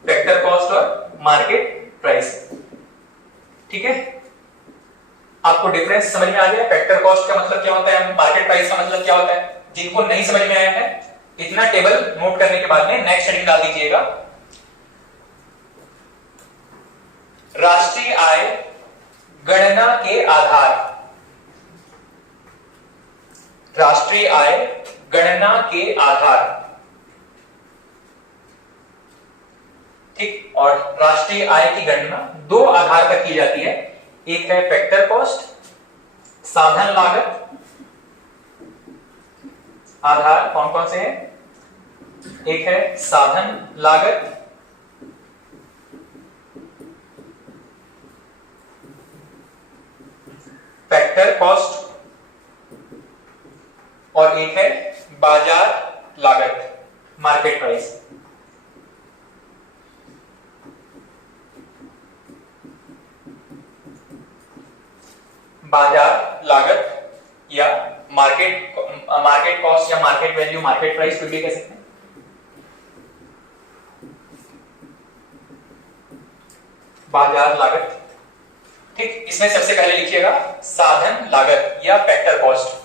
फैक्टर कॉस्ट और मार्केट प्राइस, ठीक है। आपको डिफरेंस समझ में आ गया? फैक्टर कॉस्ट का मतलब क्या होता है, मार्केट प्राइस का मतलब क्या होता है? जिनको नहीं समझ में आया है इतना टेबल नोट करने के बाद में नेक्स्ट हेडिंग डाल दीजिएगा, राष्ट्रीय आय गणना के आधार। राष्ट्रीय आय गणना के आधार, ठीक। और राष्ट्रीय आय की गणना दो आधार पर की जाती है, एक है फैक्टर कॉस्ट साधन लागत, आधार कौन कौन से हैं? एक है साधन लागत, फैक्टर कॉस्ट, और एक है बाजार लागत, मार्केट प्राइस। बाजार लागत या मार्केट कॉस्ट या मार्केट वैल्यू, मार्केट प्राइस कुछ भी कह सकते हैं। बाजार लागत, ठीक। इसमें सबसे पहले लिखिएगा साधन लागत या फैक्टर कॉस्ट।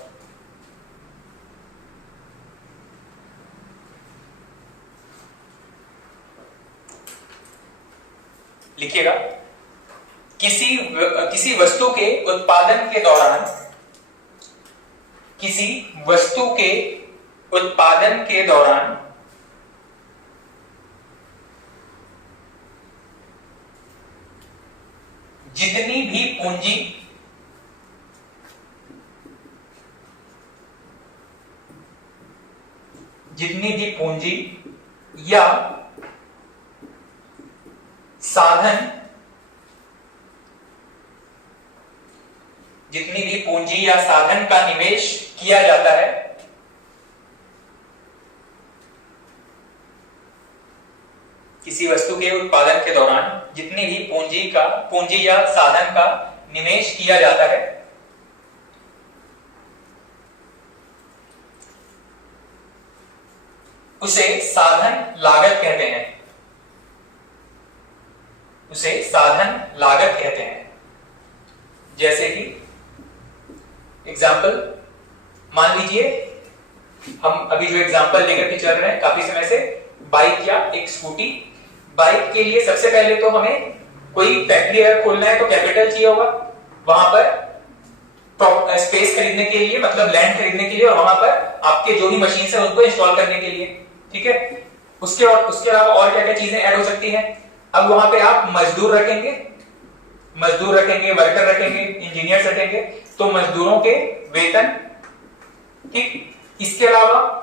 लिखिएगा किसी वस्तु के उत्पादन के दौरान, किसी वस्तु के उत्पादन के दौरान जितनी भी पूंजी या साधन, जितनी भी पूंजी या साधन का निवेश किया जाता है, किसी वस्तु के उत्पादन के दौरान जितनी भी पूंजी या साधन का निवेश किया जाता है, उसे साधन लागत कहते हैं। उसे साधन लागत कहते हैं। जैसे कि एग्जाम्पल मान लीजिए, हम अभी जो एग्जाम्पल लेकर के चल रहे हैं काफी समय से, बाइक या एक स्कूटी। बाइक के लिए सबसे पहले तो हमें कोई फैक्ट्री अगर खोलना है तो कैपिटल चाहिए होगा, वहां पर स्पेस खरीदने के लिए, मतलब लैंड खरीदने के लिए, और वहां पर आपके जो भी मशीन है उनको इंस्टॉल करने के लिए, ठीक है। उसके अलावा और क्या क्या चीजें ऐड हो सकती हैं। अब वहां पे आप मजदूर रखेंगे, वर्कर रखेंगे, इंजीनियर्स रखेंगे, तो मजदूरों के वेतन, ठीक। इसके अलावा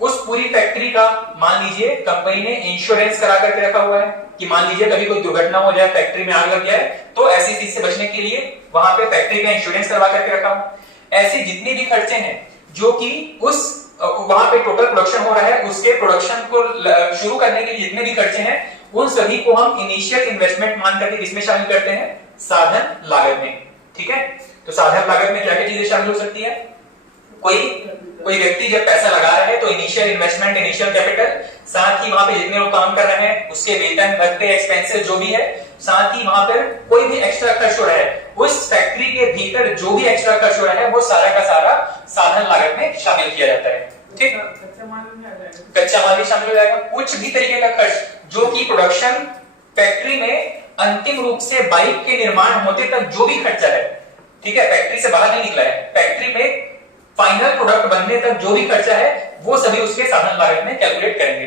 उस पूरी फैक्ट्री का मान लीजिए कंपनी ने इंश्योरेंस करा करके रखा हुआ है कि मान लीजिए कभी कोई दुर्घटना हो जाए, फैक्ट्री में आग लग जाए, तो ऐसी चीज से बचने के लिए वहां पे फैक्ट्री का इंश्योरेंस करवा करके रखा हुआ। ऐसे जितने भी खर्चे हैं जो कि उस वहां पे टोटल प्रोडक्शन हो रहा है, उसके प्रोडक्शन को शुरू करने के लिए जितने भी खर्चे हैं, उन सभी को हम इनिशियल इन्वेस्टमेंट मान करके किसमें शामिल करते हैं? साधन लागत में, ठीक है। तो साधन लागत में क्या क्या चीजें शामिल हो सकती है? कोई व्यक्ति जब पैसा लगा रहा है तो इनिशियल इन्वेस्टमेंट, इनिशियल कैपिटल, साथ ही वहां पे जितने लोग काम कर रहे हैं उसके वेतन, भत्ते, एक्सपेंसेस जो भी है, साथ ही वहां पर कोई भी एक्स्ट्रा खर्च हो रहा है, उस फैक्ट्री के भीतर जो भी एक्स्ट्रा खर्च हो रहा है वो सारा का सारा साधन लागत में शामिल किया जाता है, ठीक। कच्चा माल भी शामिल हो जाएगा। कुछ भी तरीके का खर्च जो कि प्रोडक्शन फैक्ट्री में अंतिम रूप से बाइक के निर्माण होते तक जो भी खर्चा है, ठीक है, फैक्ट्री से बाहर नहीं निकला है, फैक्ट्री में फाइनल प्रोडक्ट बनने तक जो भी खर्चा है वो सभी उसके साधन लागत में कैलकुलेट करेंगे।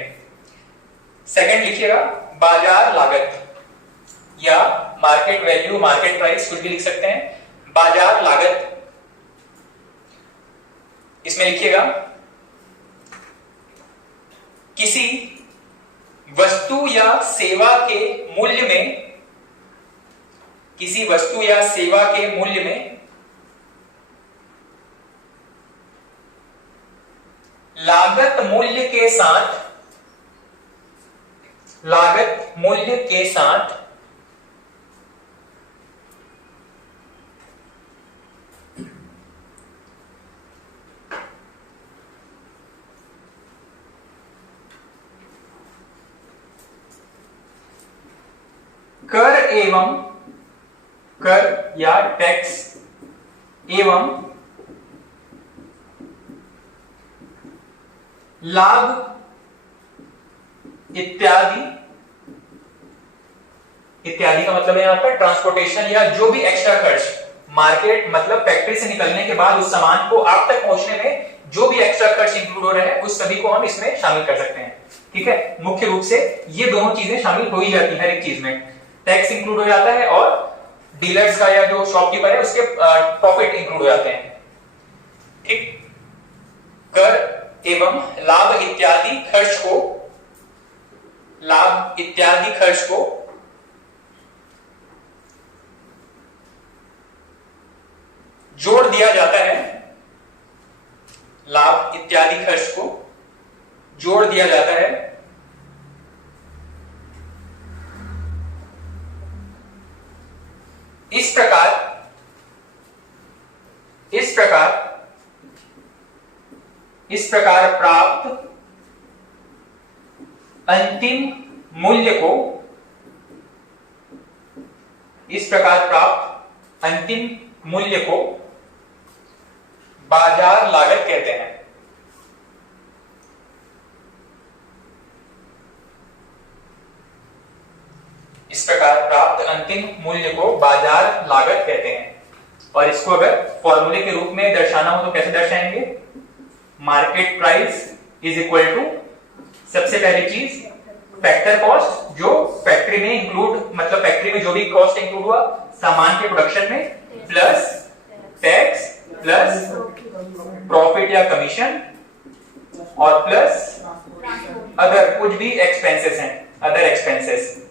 सेकंड लिखिएगा बाजार लागत या मार्केट वैल्यू, मार्केट प्राइस कुछ भी लिख सकते हैं। बाजार लागत, इसमें लिखिएगा किसी वस्तु या सेवा के मूल्य में, किसी वस्तु या सेवा के मूल्य में लागत मूल्य के साथ कर या टैक्स एवं लाभ इत्यादि का मतलब है यहां पर ट्रांसपोर्टेशन या जो भी एक्स्ट्रा खर्च, मार्केट मतलब फैक्ट्री से निकलने के बाद उस सामान को आप तक पहुंचने में जो भी एक्स्ट्रा खर्च इंक्लूड हो रहा है उस सभी को हम इसमें शामिल कर सकते हैं, ठीक है। मुख्य रूप से ये दोनों चीजें शामिल हो ही जाती है हर एक चीज में, टैक्स इंक्लूड हो जाता है और डीलर्स का या जो शॉपकीपर है उसके प्रॉफिट इंक्लूड हो जाते हैं। ठीक, कर एवं लाभ इत्यादि खर्च को जोड़ दिया जाता है, लाभ इत्यादि खर्च को जोड़ दिया जाता है इस प्रकार प्राप्त अंतिम मूल्य को बाजार लागत कहते हैं। इस प्रकार प्राप्त अंतिम मूल्य को बाजार लागत कहते हैं। और इसको अगर फॉर्मूले के रूप में दर्शाना हो तो कैसे दर्शाएंगे? Market price is equal to, सबसे पहली चीज फैक्टर कॉस्ट, जो फैक्ट्री में इंक्लूड, मतलब फैक्ट्री में जो भी कॉस्ट इंक्लूड हुआ सामान के प्रोडक्शन में, प्लस टैक्स, प्लस प्रॉफिट या कमीशन, और प्लस अदर कुछ भी एक्सपेंसेस हैं, अदर एक्सपेंसेस,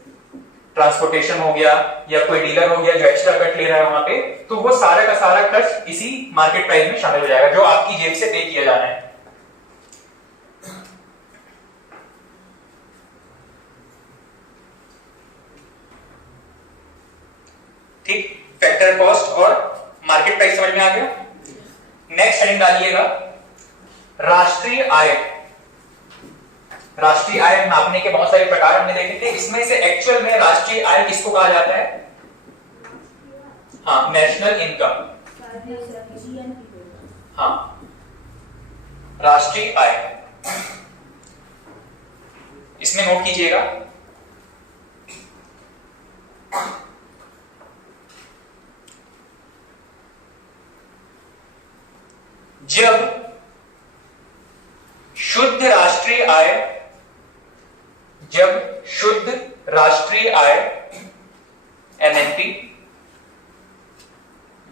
ट्रांसपोर्टेशन हो गया या कोई डीलर हो गया जो एक्स्ट्रा कट ले रहा है वहां पे, तो वो सारा का सारा खर्च इसी मार्केट प्राइस में शामिल हो जाएगा जो आपकी जेब से पे किया जाना है। ठीक, फैक्टर कॉस्ट और मार्केट प्राइस समझ में आ गया। नेक्स्ट हेडिंग डालिएगा राष्ट्रीय आय। राष्ट्रीय आय नापने के बहुत सारे प्रकार हमने देखे थे, इसमें से एक्चुअल में राष्ट्रीय आय किसको कहा जाता है? हाँ, नेशनल इनकम। हाँ, राष्ट्रीय आय, इसमें नोट कीजिएगा जब शुद्ध राष्ट्रीय आय एनएनपी,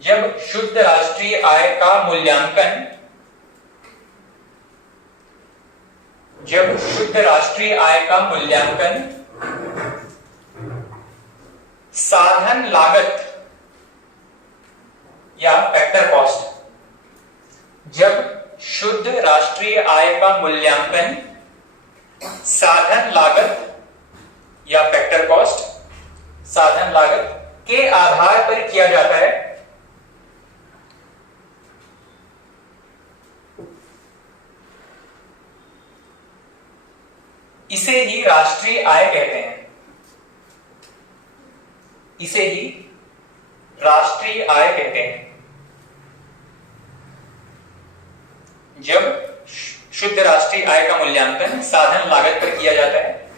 जब शुद्ध राष्ट्रीय आय का मूल्यांकन साधन लागत या फैक्टर कॉस्ट, जब शुद्ध राष्ट्रीय आय का मूल्यांकन साधन लागत या फैक्टर कॉस्ट, साधन लागत के आधार पर किया जाता है, इसे ही राष्ट्रीय आय कहते हैं। इसे ही राष्ट्रीय आय कहते हैं। जब शुद्ध राष्ट्रीय आय का मूल्यांकन साधन लागत पर किया जाता है,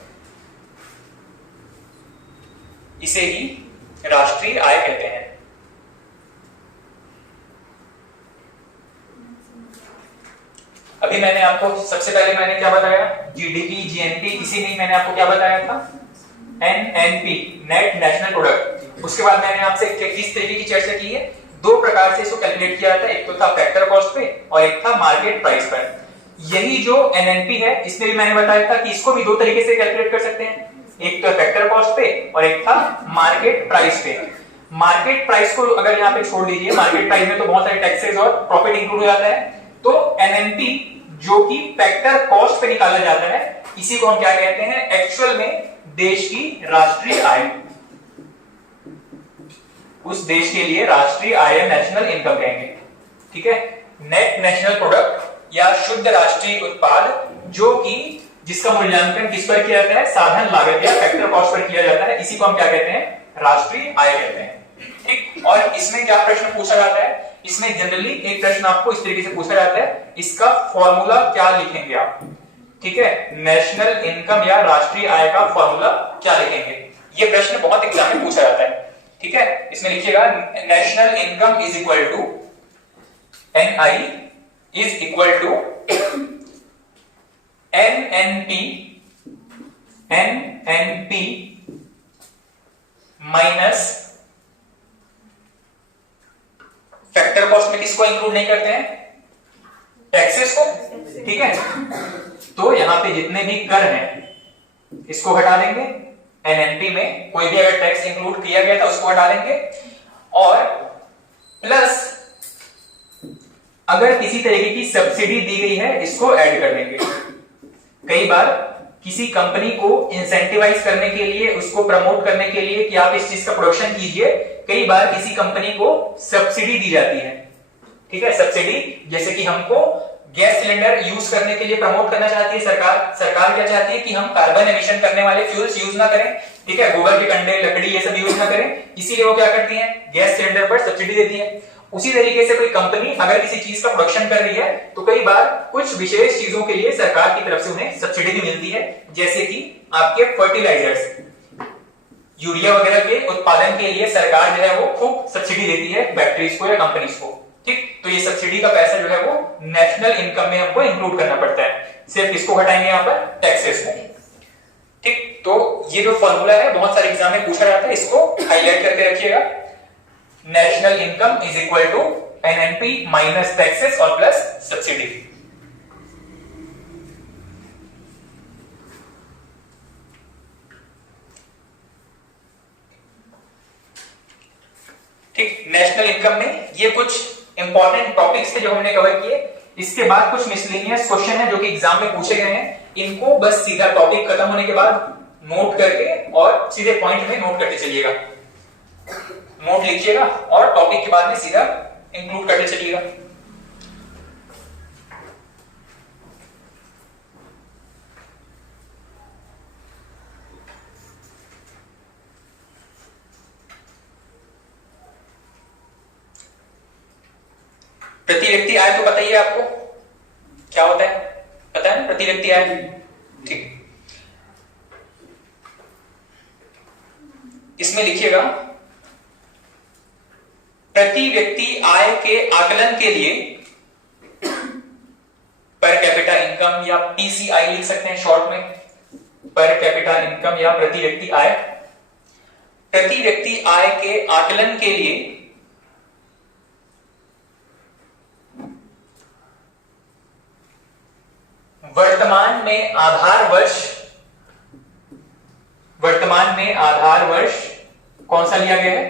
इसे ही राष्ट्रीय आय कहते हैं। अभी मैंने आपको सबसे पहले मैंने क्या बताया? जीडीपी, जीएनपी, इसी में मैंने आपको क्या बताया था? NNP, net national product. उसके बाद मैंने आपसे किस तरीके की चर्चा की है? दो प्रकार से इसको कैलकुलेट किया जाता है, एक तो था फैक्टर कॉस्ट पे और एक था मार्केट प्राइस पर। यही जो एनएनपी है इसमें भी मैंने बताया था कि इसको भी दो तरीके से कैलकुलेट कर सकते हैं, एक तो फैक्टर कॉस्ट पे और एक था मार्केट प्राइस पे। मार्केट प्राइस को अगर यहाँ पे छोड़ दीजिए, मार्केट प्राइस में तो बहुत सारे टैक्सेस और प्रॉफिट इंक्लूड हो जाता है, तो एनएनपी जो कि फैक्टर कॉस्ट पे निकाला जाता है, इसी को हम क्या कहते हैं? एक्चुअल में देश की राष्ट्रीय आय, उस देश के लिए राष्ट्रीय आय नेशनल इनकम कहेंगे। ठीक है, नेट नेशनल प्रोडक्ट या शुद्ध राष्ट्रीय उत्पाद, जो कि जिसका मूल्यांकन किस पर किया जाता है? साधन लागत या फैक्टर कॉस्ट पर किया जाता है, इसी को हम क्या कहते हैं? राष्ट्रीय आय कहते हैं। ठीक, और इसमें क्या प्रश्न पूछा जाता है? इसमें जनरली एक प्रश्न आपको इस तरीके से पूछा जाता है, इसका फॉर्मूला क्या लिखेंगे आप? ठीक है, नेशनल इनकम या राष्ट्रीय आय का फॉर्मूला क्या लिखेंगे? ये प्रश्न बहुत एग्जाम में पूछा जाता है। ठीक है, इसमें लिखिएगा national income is equal to NI is equal to NNP minus factor cost में किसको इंक्लूड नहीं करते हैं? टैक्सेस को, ठीक है। तो यहां पे जितने भी कर हैं इसको हटा देंगे, एनएनपी में कोई भी अगर टैक्स इंक्लूड किया गया था उसको हटा देंगे, और प्लस अगर किसी तरीके की सब्सिडी दी गई है इसको ऐड कर देंगे। कई बार किसी कंपनी को इंसेंटिवाइज करने के लिए, उसको प्रमोट करने के लिए कि आप इस चीज का प्रोडक्शन कीजिए, कई बार किसी कंपनी को सब्सिडी दी जाती है, ठीक है। सब्सिडी जैसे कि हमको गैस सिलेंडर यूज करने के लिए प्रमोट करना चाहती है सरकार। सरकार क्या चाहती है कि हम कार्बन एमिशन करने वाले फ्यूल्स यूज ना करें, ठीक है, गोबर के कंडे, लकड़ी ये सब यूज ना करें, इसीलिए वो क्या करती है, गैस सिलेंडर पर सब्सिडी देती है। उसी तरीके से कोई कंपनी अगर किसी चीज का प्रोडक्शन कर रही है तो कई बार कुछ विशेष चीजों के लिए सरकार की तरफ से उन्हें सब्सिडी भी मिलती है, जैसे कि आपके फर्टिलाइजर्स, यूरिया वगैरह के उत्पादन के लिए सरकार जो है वो खूब सब्सिडी देती है फैक्ट्रीज को या कंपनीज को, ठीक। तो ये सब्सिडी का पैसा जो है वो नेशनल इनकम में हमको इंक्लूड करना पड़ता है। सिर्फ किसको हटाएंगे यहाँ पर? टैक्सेस को, ठीक। तो ये जो फॉर्मूला है बहुत सारे एग्जाम में पूछा जाता है, इसको हाईलाइट करके रखिएगा। National income is equal to NNP minus taxes और प्लस सब्सिडी। ठीक, नेशनल इनकम में ये कुछ इंपॉर्टेंट टॉपिक्स थे जो हमने कवर किए। इसके बाद कुछ मिसलेनियस क्वेश्चन है जो कि एग्जाम में पूछे गए हैं, इनको बस सीधा टॉपिक खत्म होने के बाद नोट करके और सीधे पॉइंट में नोट करते चलिएगा। नोट लिखिएगा और टॉपिक के बाद में सीधा इंक्लूड करते चलिएगा। प्रति व्यक्ति आय तो पता ही है आपको क्या होता है, पता है ना प्रति व्यक्ति आय, ठीक। इसमें लिखिएगा प्रति व्यक्ति आय के आकलन के लिए पर कैपिटा इनकम या पीसीआई लिख सकते हैं शॉर्ट में, पर कैपिटा इनकम या प्रति व्यक्ति आय। प्रति व्यक्ति आय के आकलन के लिए वर्तमान में आधार वर्ष कौन सा लिया गया है?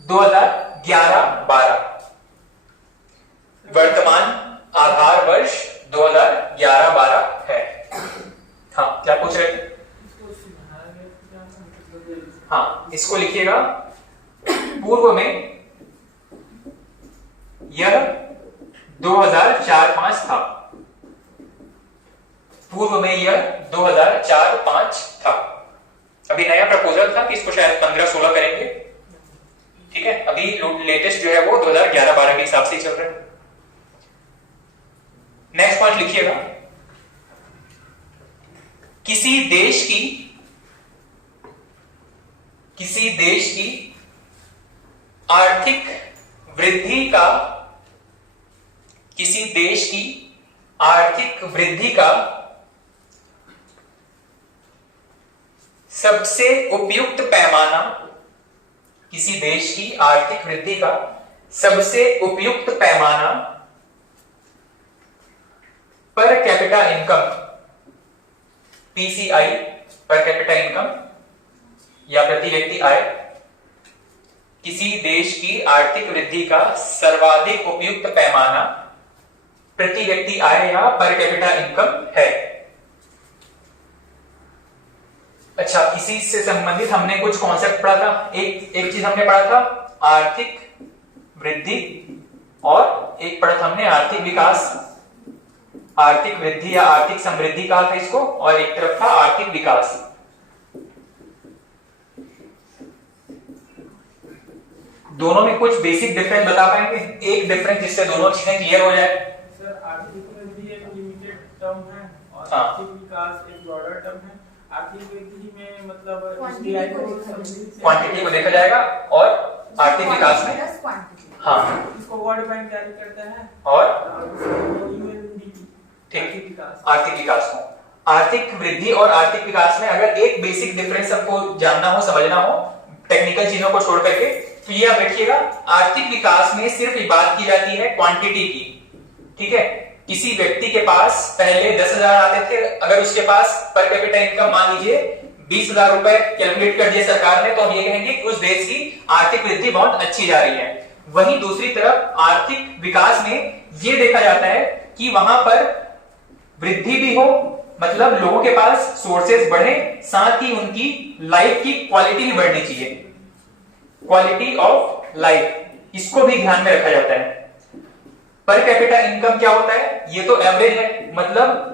2011-12। वर्तमान आधार वर्ष 2011-12 है। हाँ, क्या पूछ रहे थे? हाँ, इसको लिखिएगा। पूर्व में यह 2004-5 था। पूर्व में यह 2004-5 था। अभी नया प्रपोजल था कि इसको शायद 15-16 करेंगे, ठीक है। अभी लेटेस्ट जो है वो 2011-12 के हिसाब से ही चल रहा है। नेक्स्ट पॉइंट लिखिएगा, किसी देश की आर्थिक वृद्धि का सबसे उपयुक्त पैमाना, किसी देश की आर्थिक वृद्धि का सबसे उपयुक्त पैमाना per capita income, PCI, per capita income या प्रति व्यक्ति आय, किसी देश की आर्थिक वृद्धि का सर्वाधिक उपयुक्त पैमाना प्रति व्यक्ति आय या पर कैपिटा इनकम है। अच्छा, इसी से संबंधित हमने कुछ कॉन्सेप्ट पढ़ा था। एक चीज हमने पढ़ा था आर्थिक वृद्धि, और एक पढ़ा था हमने आर्थिक विकास। आर्थिक वृद्धि या आर्थिक समृद्धि कहा था इसको, और एक तरफ था आर्थिक विकास। दोनों में कुछ बेसिक डिफरेंस बता पाएंगे? एक डिफरेंस जिससे दोनों चीजें क्लियर हो जाए। सर, आर्थिक वृद्धि एक लिमिटेड टर्म है और हाँ। आर्थिक विकास एक ब्रॉडर टर्म है। आर्थिक वृद्धि में मतलब क्वांटिटी को देखा जाएगा, और आर्थिक विकास में हाँ, इसको वर्ल्ड बैंक जारी करता है, और UNDP, ठीक, आर्थिक विकास को। आर्थिक वृद्धि और आर्थिक विकास में अगर एक बेसिक डिफरेंस हमको जानना हो, समझना हो, टेक्निकल चीजों को छोड़ करके, तो ये आप रखिएगा, आर्थिक विकास में सिर्फ बात की जाती है क्वांटिटी की, ठीक है। किसी व्यक्ति के पास पहले 10,000 आते थे, अगर उसके पास पर कैपिटा इनकम मान लीजिए 20,000 रुपए कैलकुलेट कर दिया सरकार ने, तो हम ये कहेंगे कि उस देश की आर्थिक वृद्धि बहुत अच्छी जा रही है। वहीं दूसरी तरफ आर्थिक विकास में ये देखा जाता है कि वहां पर वृद्धि भी हो, मतलब लोगों के पास सोर्सेज बढ़े, साथ ही उनकी लाइफ की क्वालिटी भी बढ़नी चाहिए, क्वालिटी ऑफ लाइफ, इसको भी ध्यान में रखा जाता है। पर कैपिटा इनकम क्या होता है, ये तो एवरेज है, मतलब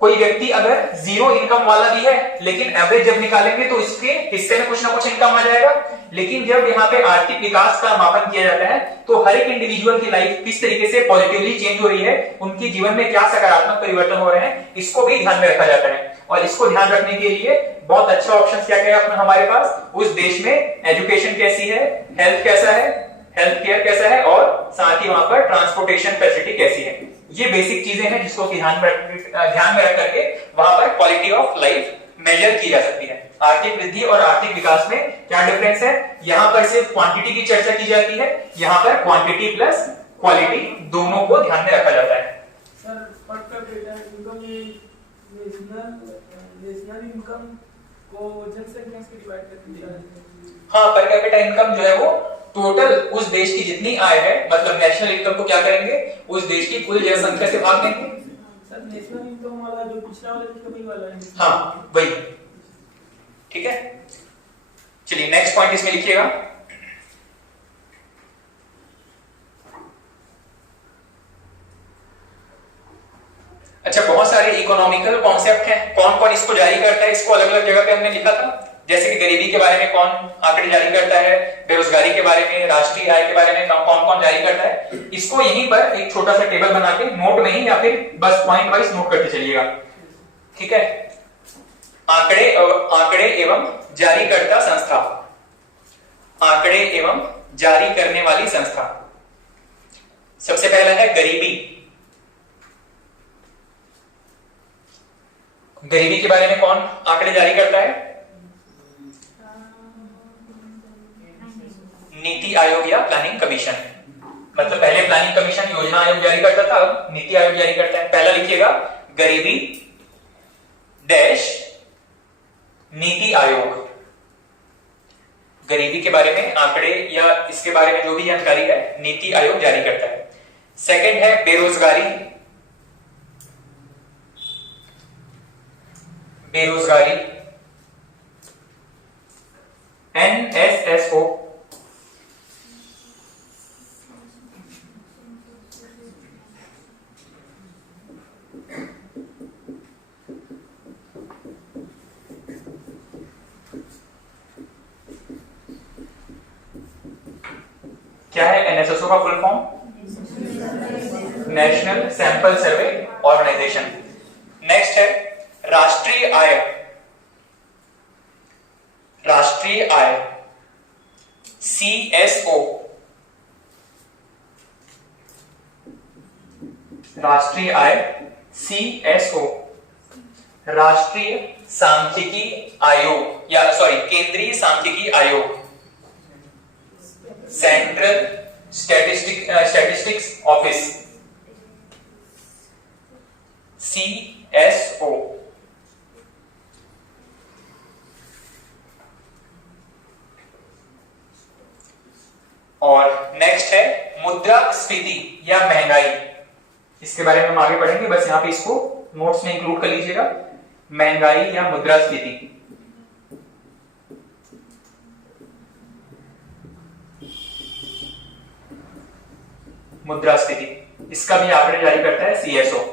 कोई व्यक्ति अगर जीरो इनकम वाला भी है लेकिन एवरेज जब निकालेंगे तो इसके हिस्से में कुछ ना कुछ इनकम आ जाएगा। लेकिन जब यहाँ पे आर्थिक विकास का मापन किया जाता है तो हर एक इंडिविजुअल की लाइफ किस तरीके से पॉजिटिवली चेंज हो रही है, उनके जीवन में क्या सकारात्मक परिवर्तन हो रहे हैं, इसको भी ध्यान में रखा जाता है। और इसको ध्यान रखने के लिए बहुत अच्छा ऑप्शन क्या क्या है हमारे पास, उस देश में एजुकेशन कैसी है, हेल्थ कैसा है, हेल्थ केयर कैसा है, और साथ ही वहां पर ट्रांसपोर्टेशन फैसिलिटी कैसी है। ये बेसिक चीजें हैं जिसको ध्यान में रख करके वहां पर क्वालिटी ऑफ लाइफ मेजर की जा सकती है। आर्थिक वृद्धि और आर्थिक विकास में क्या डिफरेंस है, यहां पर सिर्फ क्वांटिटी की चर्चा की जाती है, यहां पर क्वांटिटी प्लस क्वालिटी दोनों को ध्यान में रखा जाता है। सर पर कैपिटा इनकम ये नेशनल इनकम को जनसंख्या से डिवाइड कर दिया है। हाँ, पर कैपिटा इनकम जो है वो टोटल उस देश की जितनी आय है, मतलब नेशनल इनकम को क्या करेंगे, उस देश की कुल जनसंख्या से भाग देंगे। सर नेशनल इनकम वाला जो पिछला वाला इनकम वाला है, हाँ वही, ठीक है। चलिए नेक्स्ट पॉइंट इसमें लिखिएगा। अच्छा, बहुत सारे इकोनॉमिकल कॉन्सेप्ट हैं, कौन कौन इसको जारी करता है, इसको अलग अलग जगह पे हमने लिखा था। जैसे कि गरीबी के बारे में कौन आंकड़े जारी करता है, बेरोजगारी के बारे में, राष्ट्रीय आय के बारे में कौन कौन जारी करता है, इसको यहीं पर एक छोटा सा टेबल बना के नोट में ही या फिर बस पॉइंट वाइज नोट करते चलिएगा, ठीक है। आंकड़े एवं जारीकर्ता संस्था, आंकड़े एवं जारी करने वाली संस्था। सबसे पहला है गरीबी। गरीबी के बारे में कौन आंकड़े जारी करता है, नीति आयोग या प्लानिंग कमीशन। मतलब पहले प्लानिंग कमीशन योजना आयोग जारी करता था, अब नीति आयोग जारी करता है। पहला लिखिएगा गरीबी डैश नीति आयोग। गरीबी के बारे में आंकड़े या इसके बारे में जो भी जानकारी है नीति आयोग जारी करता है। सेकंड है बेरोजगारी। बेरोजगारी NSSO। क्या है NSSO का full form, national sample survey organisation. Next है राष्ट्रीय आय। राष्ट्रीय आय CSO। राष्ट्रीय आय CSO। राष्ट्रीय सांख्यिकी आयोग या केंद्रीय सांख्यिकी आयोग, सेंट्रल स्टैटिस्टिक्स ऑफिस CSO। और नेक्स्ट है मुद्रास्फीति या महंगाई। इसके बारे में हम आगे पढ़ेंगे, बस यहां पे इसको नोट्स में इंक्लूड कर लीजिएगा, महंगाई या मुद्रास्फीति। मुद्रास्फीति, इसका भी आंकड़े जारी करता है CSO,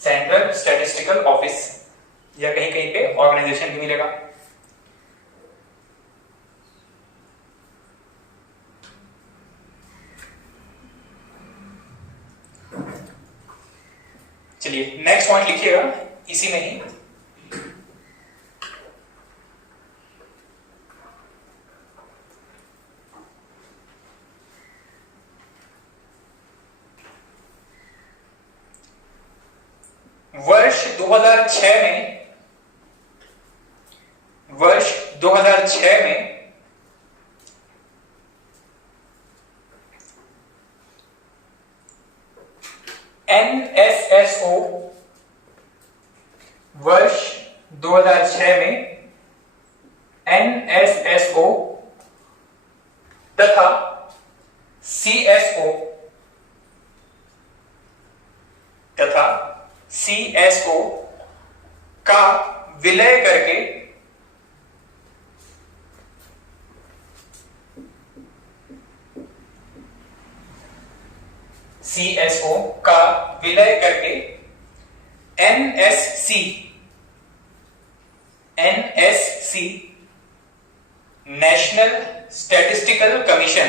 सेंट्रल स्टैटिस्टिकल ऑफिस, या कहीं कहीं पे ऑर्गेनाइजेशन भी मिलेगा। चलिए नेक्स्ट पॉइंट लिखिएगा इसी में ही। वर्ष 2006 में NSSO वर्ष 2006 में NSSO तथा CSO का विलय करके NSC नेशनल स्टैटिस्टिकल कमीशन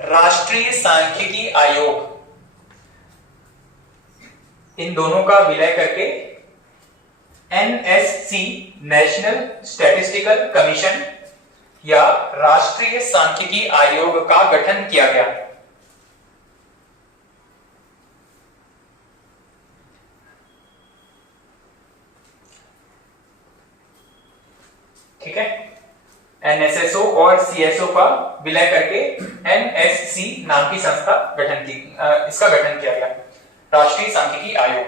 राष्ट्रीय सांख्यिकी आयोग, इन दोनों का विलय करके NSC नेशनल स्टैटिस्टिकल कमीशन या राष्ट्रीय सांख्यिकी आयोग का गठन किया गया। ठीक है, NSSO और CSO का विलय करके NSC नाम की संस्था इसका गठन किया गया, राष्ट्रीय सांख्यिकी आयोग।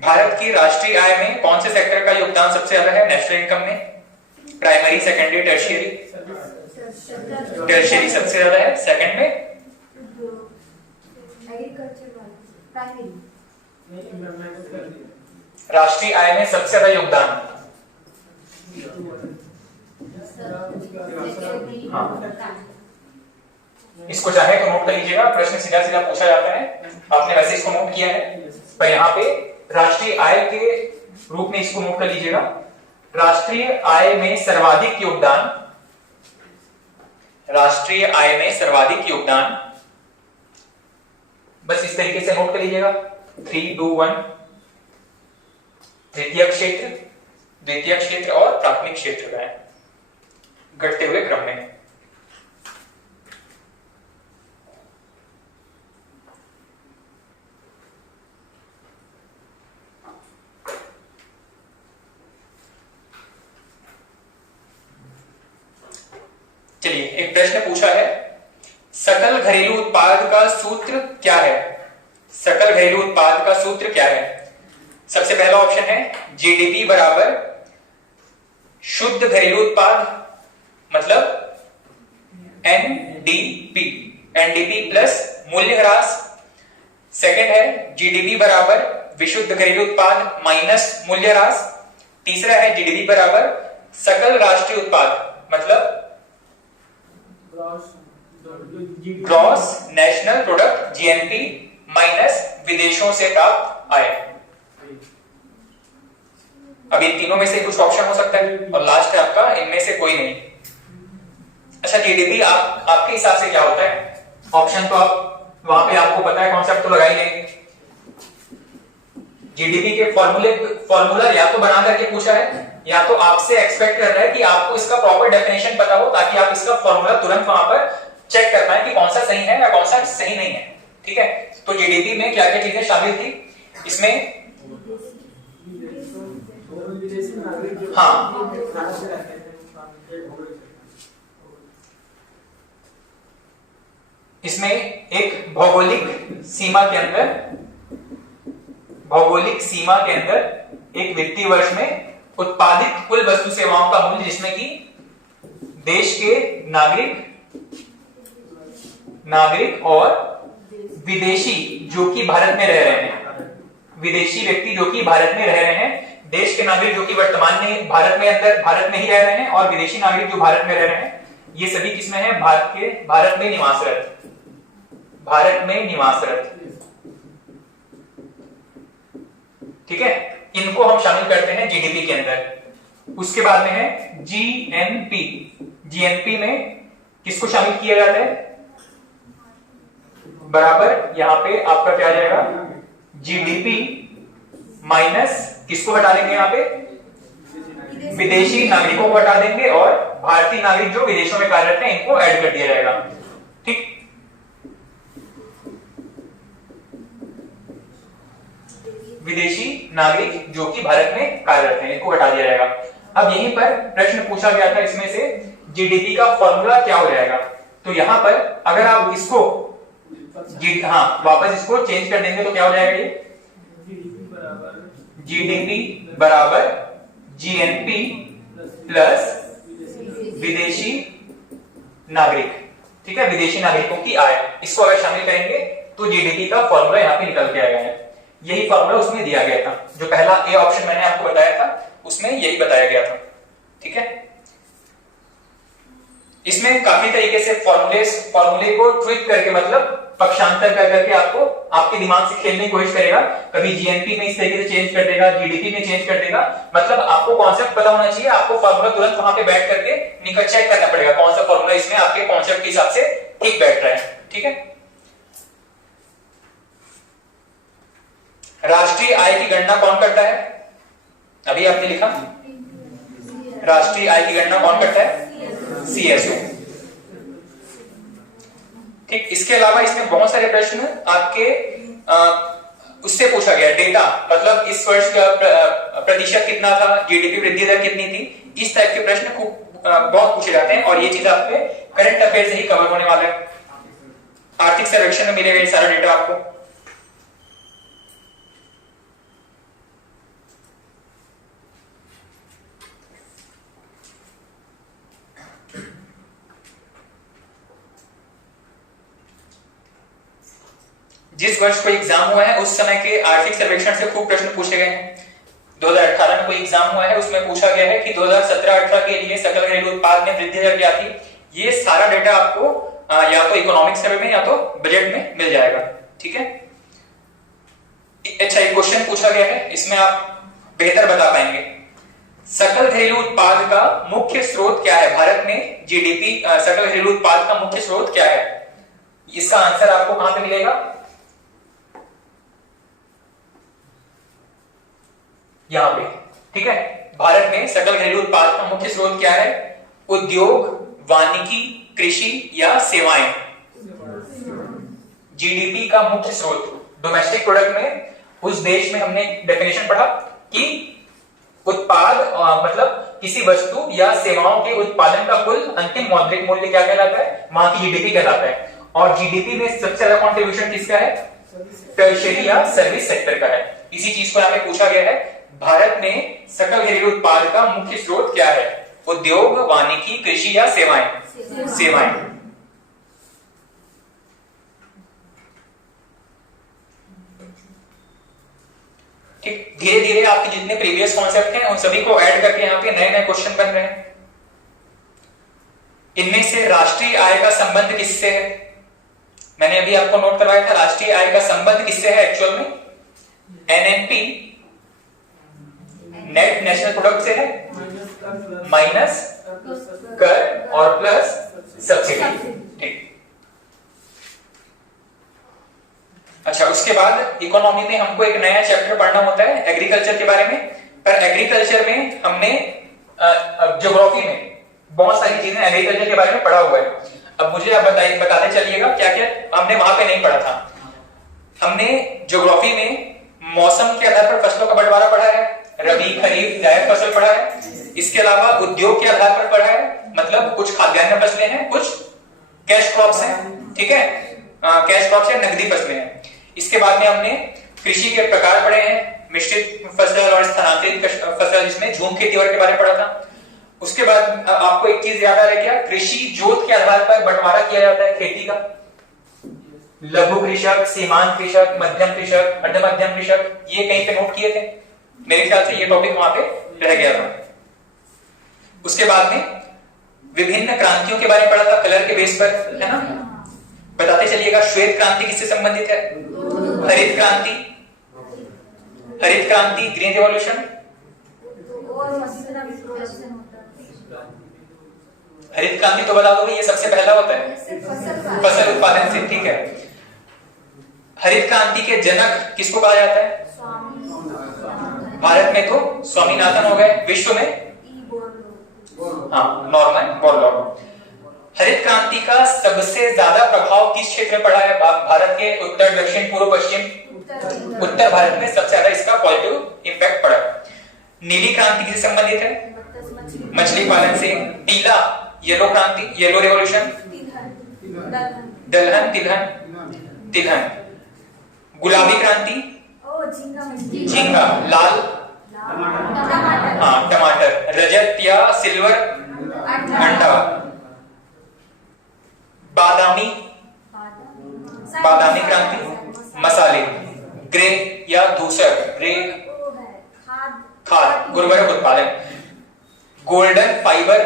भारत की राष्ट्रीय आय में कौन से सेक्टर का योगदान सबसे ज्यादा है? नेशनल इनकम में प्राइमरी, सेकेंडरी, टर्शियरी? टर्शियरी सबसे ज्यादा है। सेकंड में राष्ट्रीय आय में सबसे ज्यादा योगदान, हाँ, इसको चाहे तो नोट कर लीजिएगा, प्रश्न सीधा सीधा पूछा जाता है, आपने वैसे इसको नोट किया है, पर यहाँ पे राष्ट्रीय आय के रूप में इसको नोट कर लीजिएगा। राष्ट्रीय आय में सर्वाधिक योगदान, राष्ट्रीय आय में सर्वाधिक योगदान, बस इस तरीके से नोट कर लीजिएगा, 3, 2, 1, द्वितीय क्षेत्र और प्राथमिक क्षेत्र का है, घटते हुए क्रम में। चलिए, एक प्रश्न पूछा है, सकल घरेलू उत्पाद का सूत्र क्या है? सकल घरेलू उत्पाद का सूत्र क्या है? सबसे पहला ऑप्शन है जीडीपी बराबर शुद्ध घरेलू उत्पाद, मतलब एनडीपी प्लस मूल्य ह्रास। सेकंड है जीडीपी बराबर विशुद्ध घरेलू उत्पाद माइनस मूल्य ह्रास। तीसरा है जीडीपी बराबर सकल राष्ट्रीय उत्पाद, मतलब gross national product GNP minus विदेशों से प्राप्त आय। अब इन तीनों में से कुछ ऑप्शन हो सकता है और लास्ट है आपका इनमें से कोई नहीं। अच्छा, जीडीपी आपके हिसाब से क्या होता है? ऑप्शन तो आप वहां पे आपको पता है, कॉन्सेप्ट तो लगा ही लेंगे। जीडीपी के फॉर्मूला या तो बना करके पूछा है या तो आपसे एक्सपेक्ट कर रहा है कि आपको इसका प्रॉपर डेफिनेशन पता हो, ताकि आप इसका फॉर्मूला तुरंत वहां पर चेक कर पाए कि कौन सा सही है या कौन सा सही नहीं है। ठीक है, तो जीडीपी में क्या क्या चीजें शामिल थी इसमें? हाँ, इसमें एक भौगोलिक सीमा के अंदर एक वित्तीय वर्ष में उत्पादित कुल वस्तु सेवाओं का मूल्य, जिसमें कि देश के नागरिक और विदेशी जो कि भारत में रह रहे हैं, विदेशी व्यक्ति जो कि भारत में रह रहे हैं, देश के नागरिक जो कि वर्तमान में भारत में ही रह रहे हैं, और विदेशी नागरिक जो भारत में रह रहे हैं, ये सभी किसमें है? भारत में निवासरत। ठीक है, इनको हम शामिल करते हैं जीडीपी के अंदर। उसके बाद में है जीएनपी में किसको शामिल किया जाता है? बराबर यहां पे आपका क्या आ जाएगा? जीडीपी माइनस किसको हटा देंगे? यहां पे विदेशी नागरिकों को हटा देंगे और भारतीय नागरिक जो विदेशों में कार्यरत हैं इनको ऐड कर दिया जाएगा। ठीक, विदेशी नागरिक जो कि भारत में कार्यरत हैं इनको हटा दिया जाएगा। अब यहीं पर प्रश्न पूछा गया था इसमें से जीडीपी का फॉर्मूला क्या हो जाएगा। तो यहां पर अगर आप इसको वापस इसको चेंज कर देंगे तो क्या हो जाएगा ये जीडीपी बराबर जीएनपी प्लस विदेशी नागरिक, ठीक है, विदेशी नागरिकों की आय, इसको अगर शामिल करेंगे तो जीडीपी का फॉर्मूला यहाँ पे निकल के आएगा है। यही फॉर्मूला उसमें दिया गया था, जो पहला ए ऑप्शन मैंने आपको बताया था उसमें यही बताया गया था, ठीक है। इसमें काफी तरीके से फॉर्मूले को ट्विक करके मतलब पक्षांतर कर करके आपको आपके दिमाग से खेलने की कोशिश करेगा, कभी जीएनपी में इस तरीके से चेंज कर देगा, जीडीपी में चेंज कर देगा, मतलब आपको कॉन्सेप्ट पता होना चाहिए, आपको फॉर्मूला तुरंत वहां पे बैठ करके निकट चेक करना पड़ेगा कौन सा फॉर्मूला इसमें आपके कॉन्सेप्ट के हिसाब से ठीक बैठ रहा है, ठीक है। राष्ट्रीय आय की गणना कौन करता है, अभी आपने लिखा राष्ट्रीय आय की गणना कौन करता है, सीएसओ, ठीक। इसके अलावा इसमें बहुत सारे प्रश्न आपके उससे पूछा गया, डेटा मतलब इस वर्ष का प्रतिशत कितना था, जीडीपी वृद्धि दर कितनी थी, इस टाइप के प्रश्न बहुत पूछे जाते हैं और ये चीज आपके करंट अफेयर से ही कवर होने वाला है। आर्थिक सर्वेक्षण में मिलेगा ये सारा डेटा आपको। जिस वर्ष कोई एग्जाम हुआ है उस समय के आर्थिक सर्वेक्षण से खूब प्रश्न पूछे गए हैं। 2018 में कोई एग्जाम हुआ है उसमें पूछा गया है कि 2017-18 के लिए सकल घरेलू उत्पाद में वृद्धि दर क्या थी। ये सारा डेटा आपको या तो इकोनॉमिक सर्वे में या तो बजट में मिल जाएगा, ठीक है। अच्छा, एक क्वेश्चन पूछा गया है, इसमें आप बेहतर बता पाएंगे। सकल घरेलू उत्पाद का मुख्य स्रोत क्या है भारत में, जीडीपी सकल घरेलू उत्पाद का मुख्य स्रोत क्या है, इसका आंसर आपको कहां पे मिलेगा, यहां पे, ठीक है। भारत में सकल घरेलू उत्पाद का मुख्य स्रोत क्या है, उद्योग, वानिकी, कृषि या सेवाएं। जीडीपी का मुख्य स्रोत डोमेस्टिक प्रोडक्ट में उस देश में हमने डेफिनेशन पढ़ा कि उत्पाद मतलब किसी वस्तु या सेवाओं के उत्पादन का कुल अंतिम मौद्रिक मूल्य क्या कहलाता है, वहां की जीडीपी कहलाता है। और जीडीपी में सबसे ज्यादा कॉन्ट्रीब्यूशन किसका है, टर्शियरी या सर्विस सेक्टर का है। इसी चीज को यहाँ पे पूछा गया है, भारत में सकल घरेलू उत्पाद का मुख्य स्रोत क्या है, उद्योग, वानिकी, कृषि या सेवाएं। ठीक, धीरे धीरे आपके जितने प्रीवियस कॉन्सेप्ट हैं उन सभी को ऐड करके यहाँ पे नए नए क्वेश्चन बन रहे हैं। इनमें से राष्ट्रीय आय का संबंध किससे है, मैंने अभी आपको नोट करवाया था, राष्ट्रीय आय का संबंध किससे है एक्चुअल में, एनएनपी नेट नेशनल प्रोडक्ट से है, माइनस कर और प्लस सब्सिडी, ठीक। अच्छा, उसके बाद इकोनॉमी में हमको एक नया चैप्टर पढ़ना होता है एग्रीकल्चर के बारे में, पर एग्रीकल्चर में हमने ज्योग्राफी में बहुत सारी चीजें एग्रीकल्चर के बारे में पढ़ा हुआ है। अब मुझे आप बताते चलिएगा क्या क्या हमने वहां पे नहीं पढ़ा था। हमने ज्योग्राफी में मौसम के आधार पर फसलों का बंटवारा पढ़ा है, रबी, खरीफ, जायद फसल पढ़ा है। इसके अलावा उद्योग के आधार पर पढ़ा है, मतलब कुछ खाद्यान्न फसलें हैं, कुछ कैश क्रॉप्स हैं, ठीक है, कैश क्रॉप्स या नकदी फसलें हैं। इसके बाद में हमने कृषि के प्रकार पढ़े हैं, मिश्रित फसल और स्थानांतरित फसल, जिसमें झूम खेती के बारे में पढ़ा था। उसके बाद आपको एक चीज याद आ रही क्या, कृषि जोत के आधार पर बंटवारा किया जाता है खेती का, लघु कृषक, सीमांत कृषक, मध्यम कृषक, अर्ध मध्यम कृषक, ये कहीं पे नोट किए थे, मेरे ख्याल से ये टॉपिक वहां पे रह गया था। उसके बाद में विभिन्न क्रांतियों के बारे में पढ़ा था कलर के बेस पर, है ना। बताते चलिएगा, श्वेत क्रांति किससे संबंधित है, हरित क्रांति ग्रीन रिवॉल्यूशन, हरित क्रांति तो बता दो, ये सबसे पहला होता है फसल उत्पादन से, ठीक है। हरित क्रांति के जनक किसको कहा जाता है, भारत में तो स्वामीनाथन हो गए, विश्व में नॉर्मन बोरलॉग। हरित क्रांति का सबसे ज्यादा प्रभाव किस क्षेत्र में पड़ा है, भारत के उत्तर, दक्षिण, पूर्व, पश्चिम, उत्तर भारत में सबसे ज्यादा इसका पॉजिटिव इंपैक्ट पड़ा। नीली क्रांति किससे संबंधित है, मछली पालन से। पीला येलो क्रांति, येलो रेवोल्यूशन, दलहन, तिलहन, तिलहन। गुलाबी क्रांति, झींगा। लाल, हाँ टमाटर। रजत या सिल्वर, अंडा। बादामी, बादामी क्रांति, मसाले। ग्रे या धूसर, ग्रे खाद, उर्वरक उत्पादन। गोल्डन फाइबर,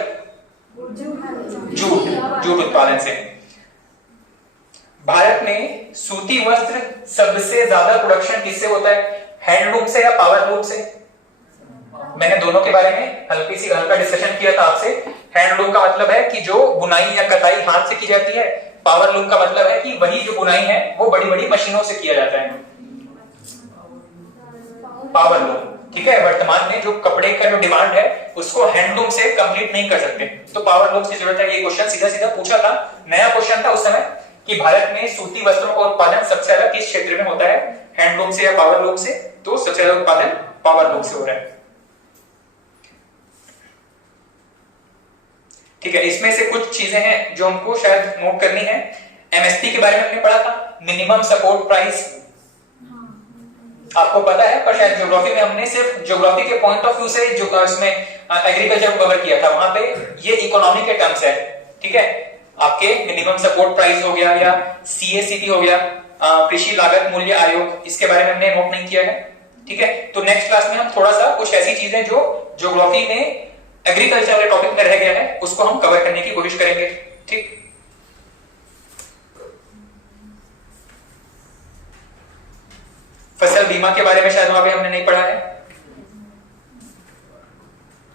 जूट, जूट उत्पादन से। भारत में सूती वस्त्र सबसे ज्यादा प्रोडक्शन किससे होता है, हैंडलूम से या पावरलूम से? मैंने दोनों के बारे में हल्का डिस्कशन किया था आपसे। हैंडलूम का मतलब है कि जो बुनाई या कटाई हाथ से की जाती है, पावरलूम का मतलब है कि वही जो बुनाई है वो बड़ी बड़ी मशीनों से किया जाता है, पावरलूम। ठीक है, वर्तमान में जो कपड़े का जो डिमांड है उसको हैंडलूम से कंप्लीट नहीं कर सकते, तो पावरलूम की जरूरत है। ये क्वेश्चन सीधा सीधा पूछा था, नया क्वेश्चन था उस समय कि भारत में सूती वस्त्रों का उत्पादन सबसे ज्यादा किस क्षेत्र में होता है, हैंडलूम से या पावरलूम से? तो सबसे ज्यादा उत्पादन पावरलूम से हो रहा है। ठीक है, इसमें से कुछ चीजें हैं जो हमको शायद नोट करनी है। एमएसपी के बारे में हमने पढ़ा था, मिनिमम सपोर्ट प्राइस, आपको पता है, पर शायद ज्योग्राफी में हमने सिर्फ ज्योग्राफी के पॉइंट ऑफ व्यू से जो इसमें एग्रीकल्चर को कवर किया था, वहां पे ये इकोनॉमी के टर्म्स है। ठीक है, आपके मिनिमम सपोर्ट प्राइस हो गया या सीएसीपी हो गया, कृषि लागत मूल्य आयोग, इसके बारे में हमने नोट नहीं किया है। ठीक है, तो नेक्स्ट क्लास में हम थोड़ा सा कुछ ऐसी चीजें जो ज्योग्राफी में एग्रीकल्चर वाले टॉपिक में रह गया है उसको हम कवर करने की कोशिश करेंगे। ठीक, फसल बीमा के बारे में शायद वहां पे हमने नहीं पढ़ा है।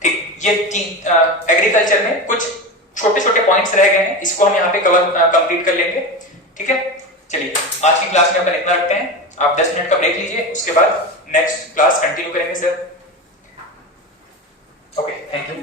ठीक, ये एग्रीकल्चर में कुछ छोटे छोटे पॉइंट्स रह गए हैं, इसको हम यहाँ पे कवर कंप्लीट कर लेंगे। ठीक है, चलिए आज की क्लास में अपन इतना रखते हैं, आप 10 मिनट का ब्रेक लीजिए, उसके बाद नेक्स्ट क्लास कंटिन्यू करेंगे सर। Okay, thank you.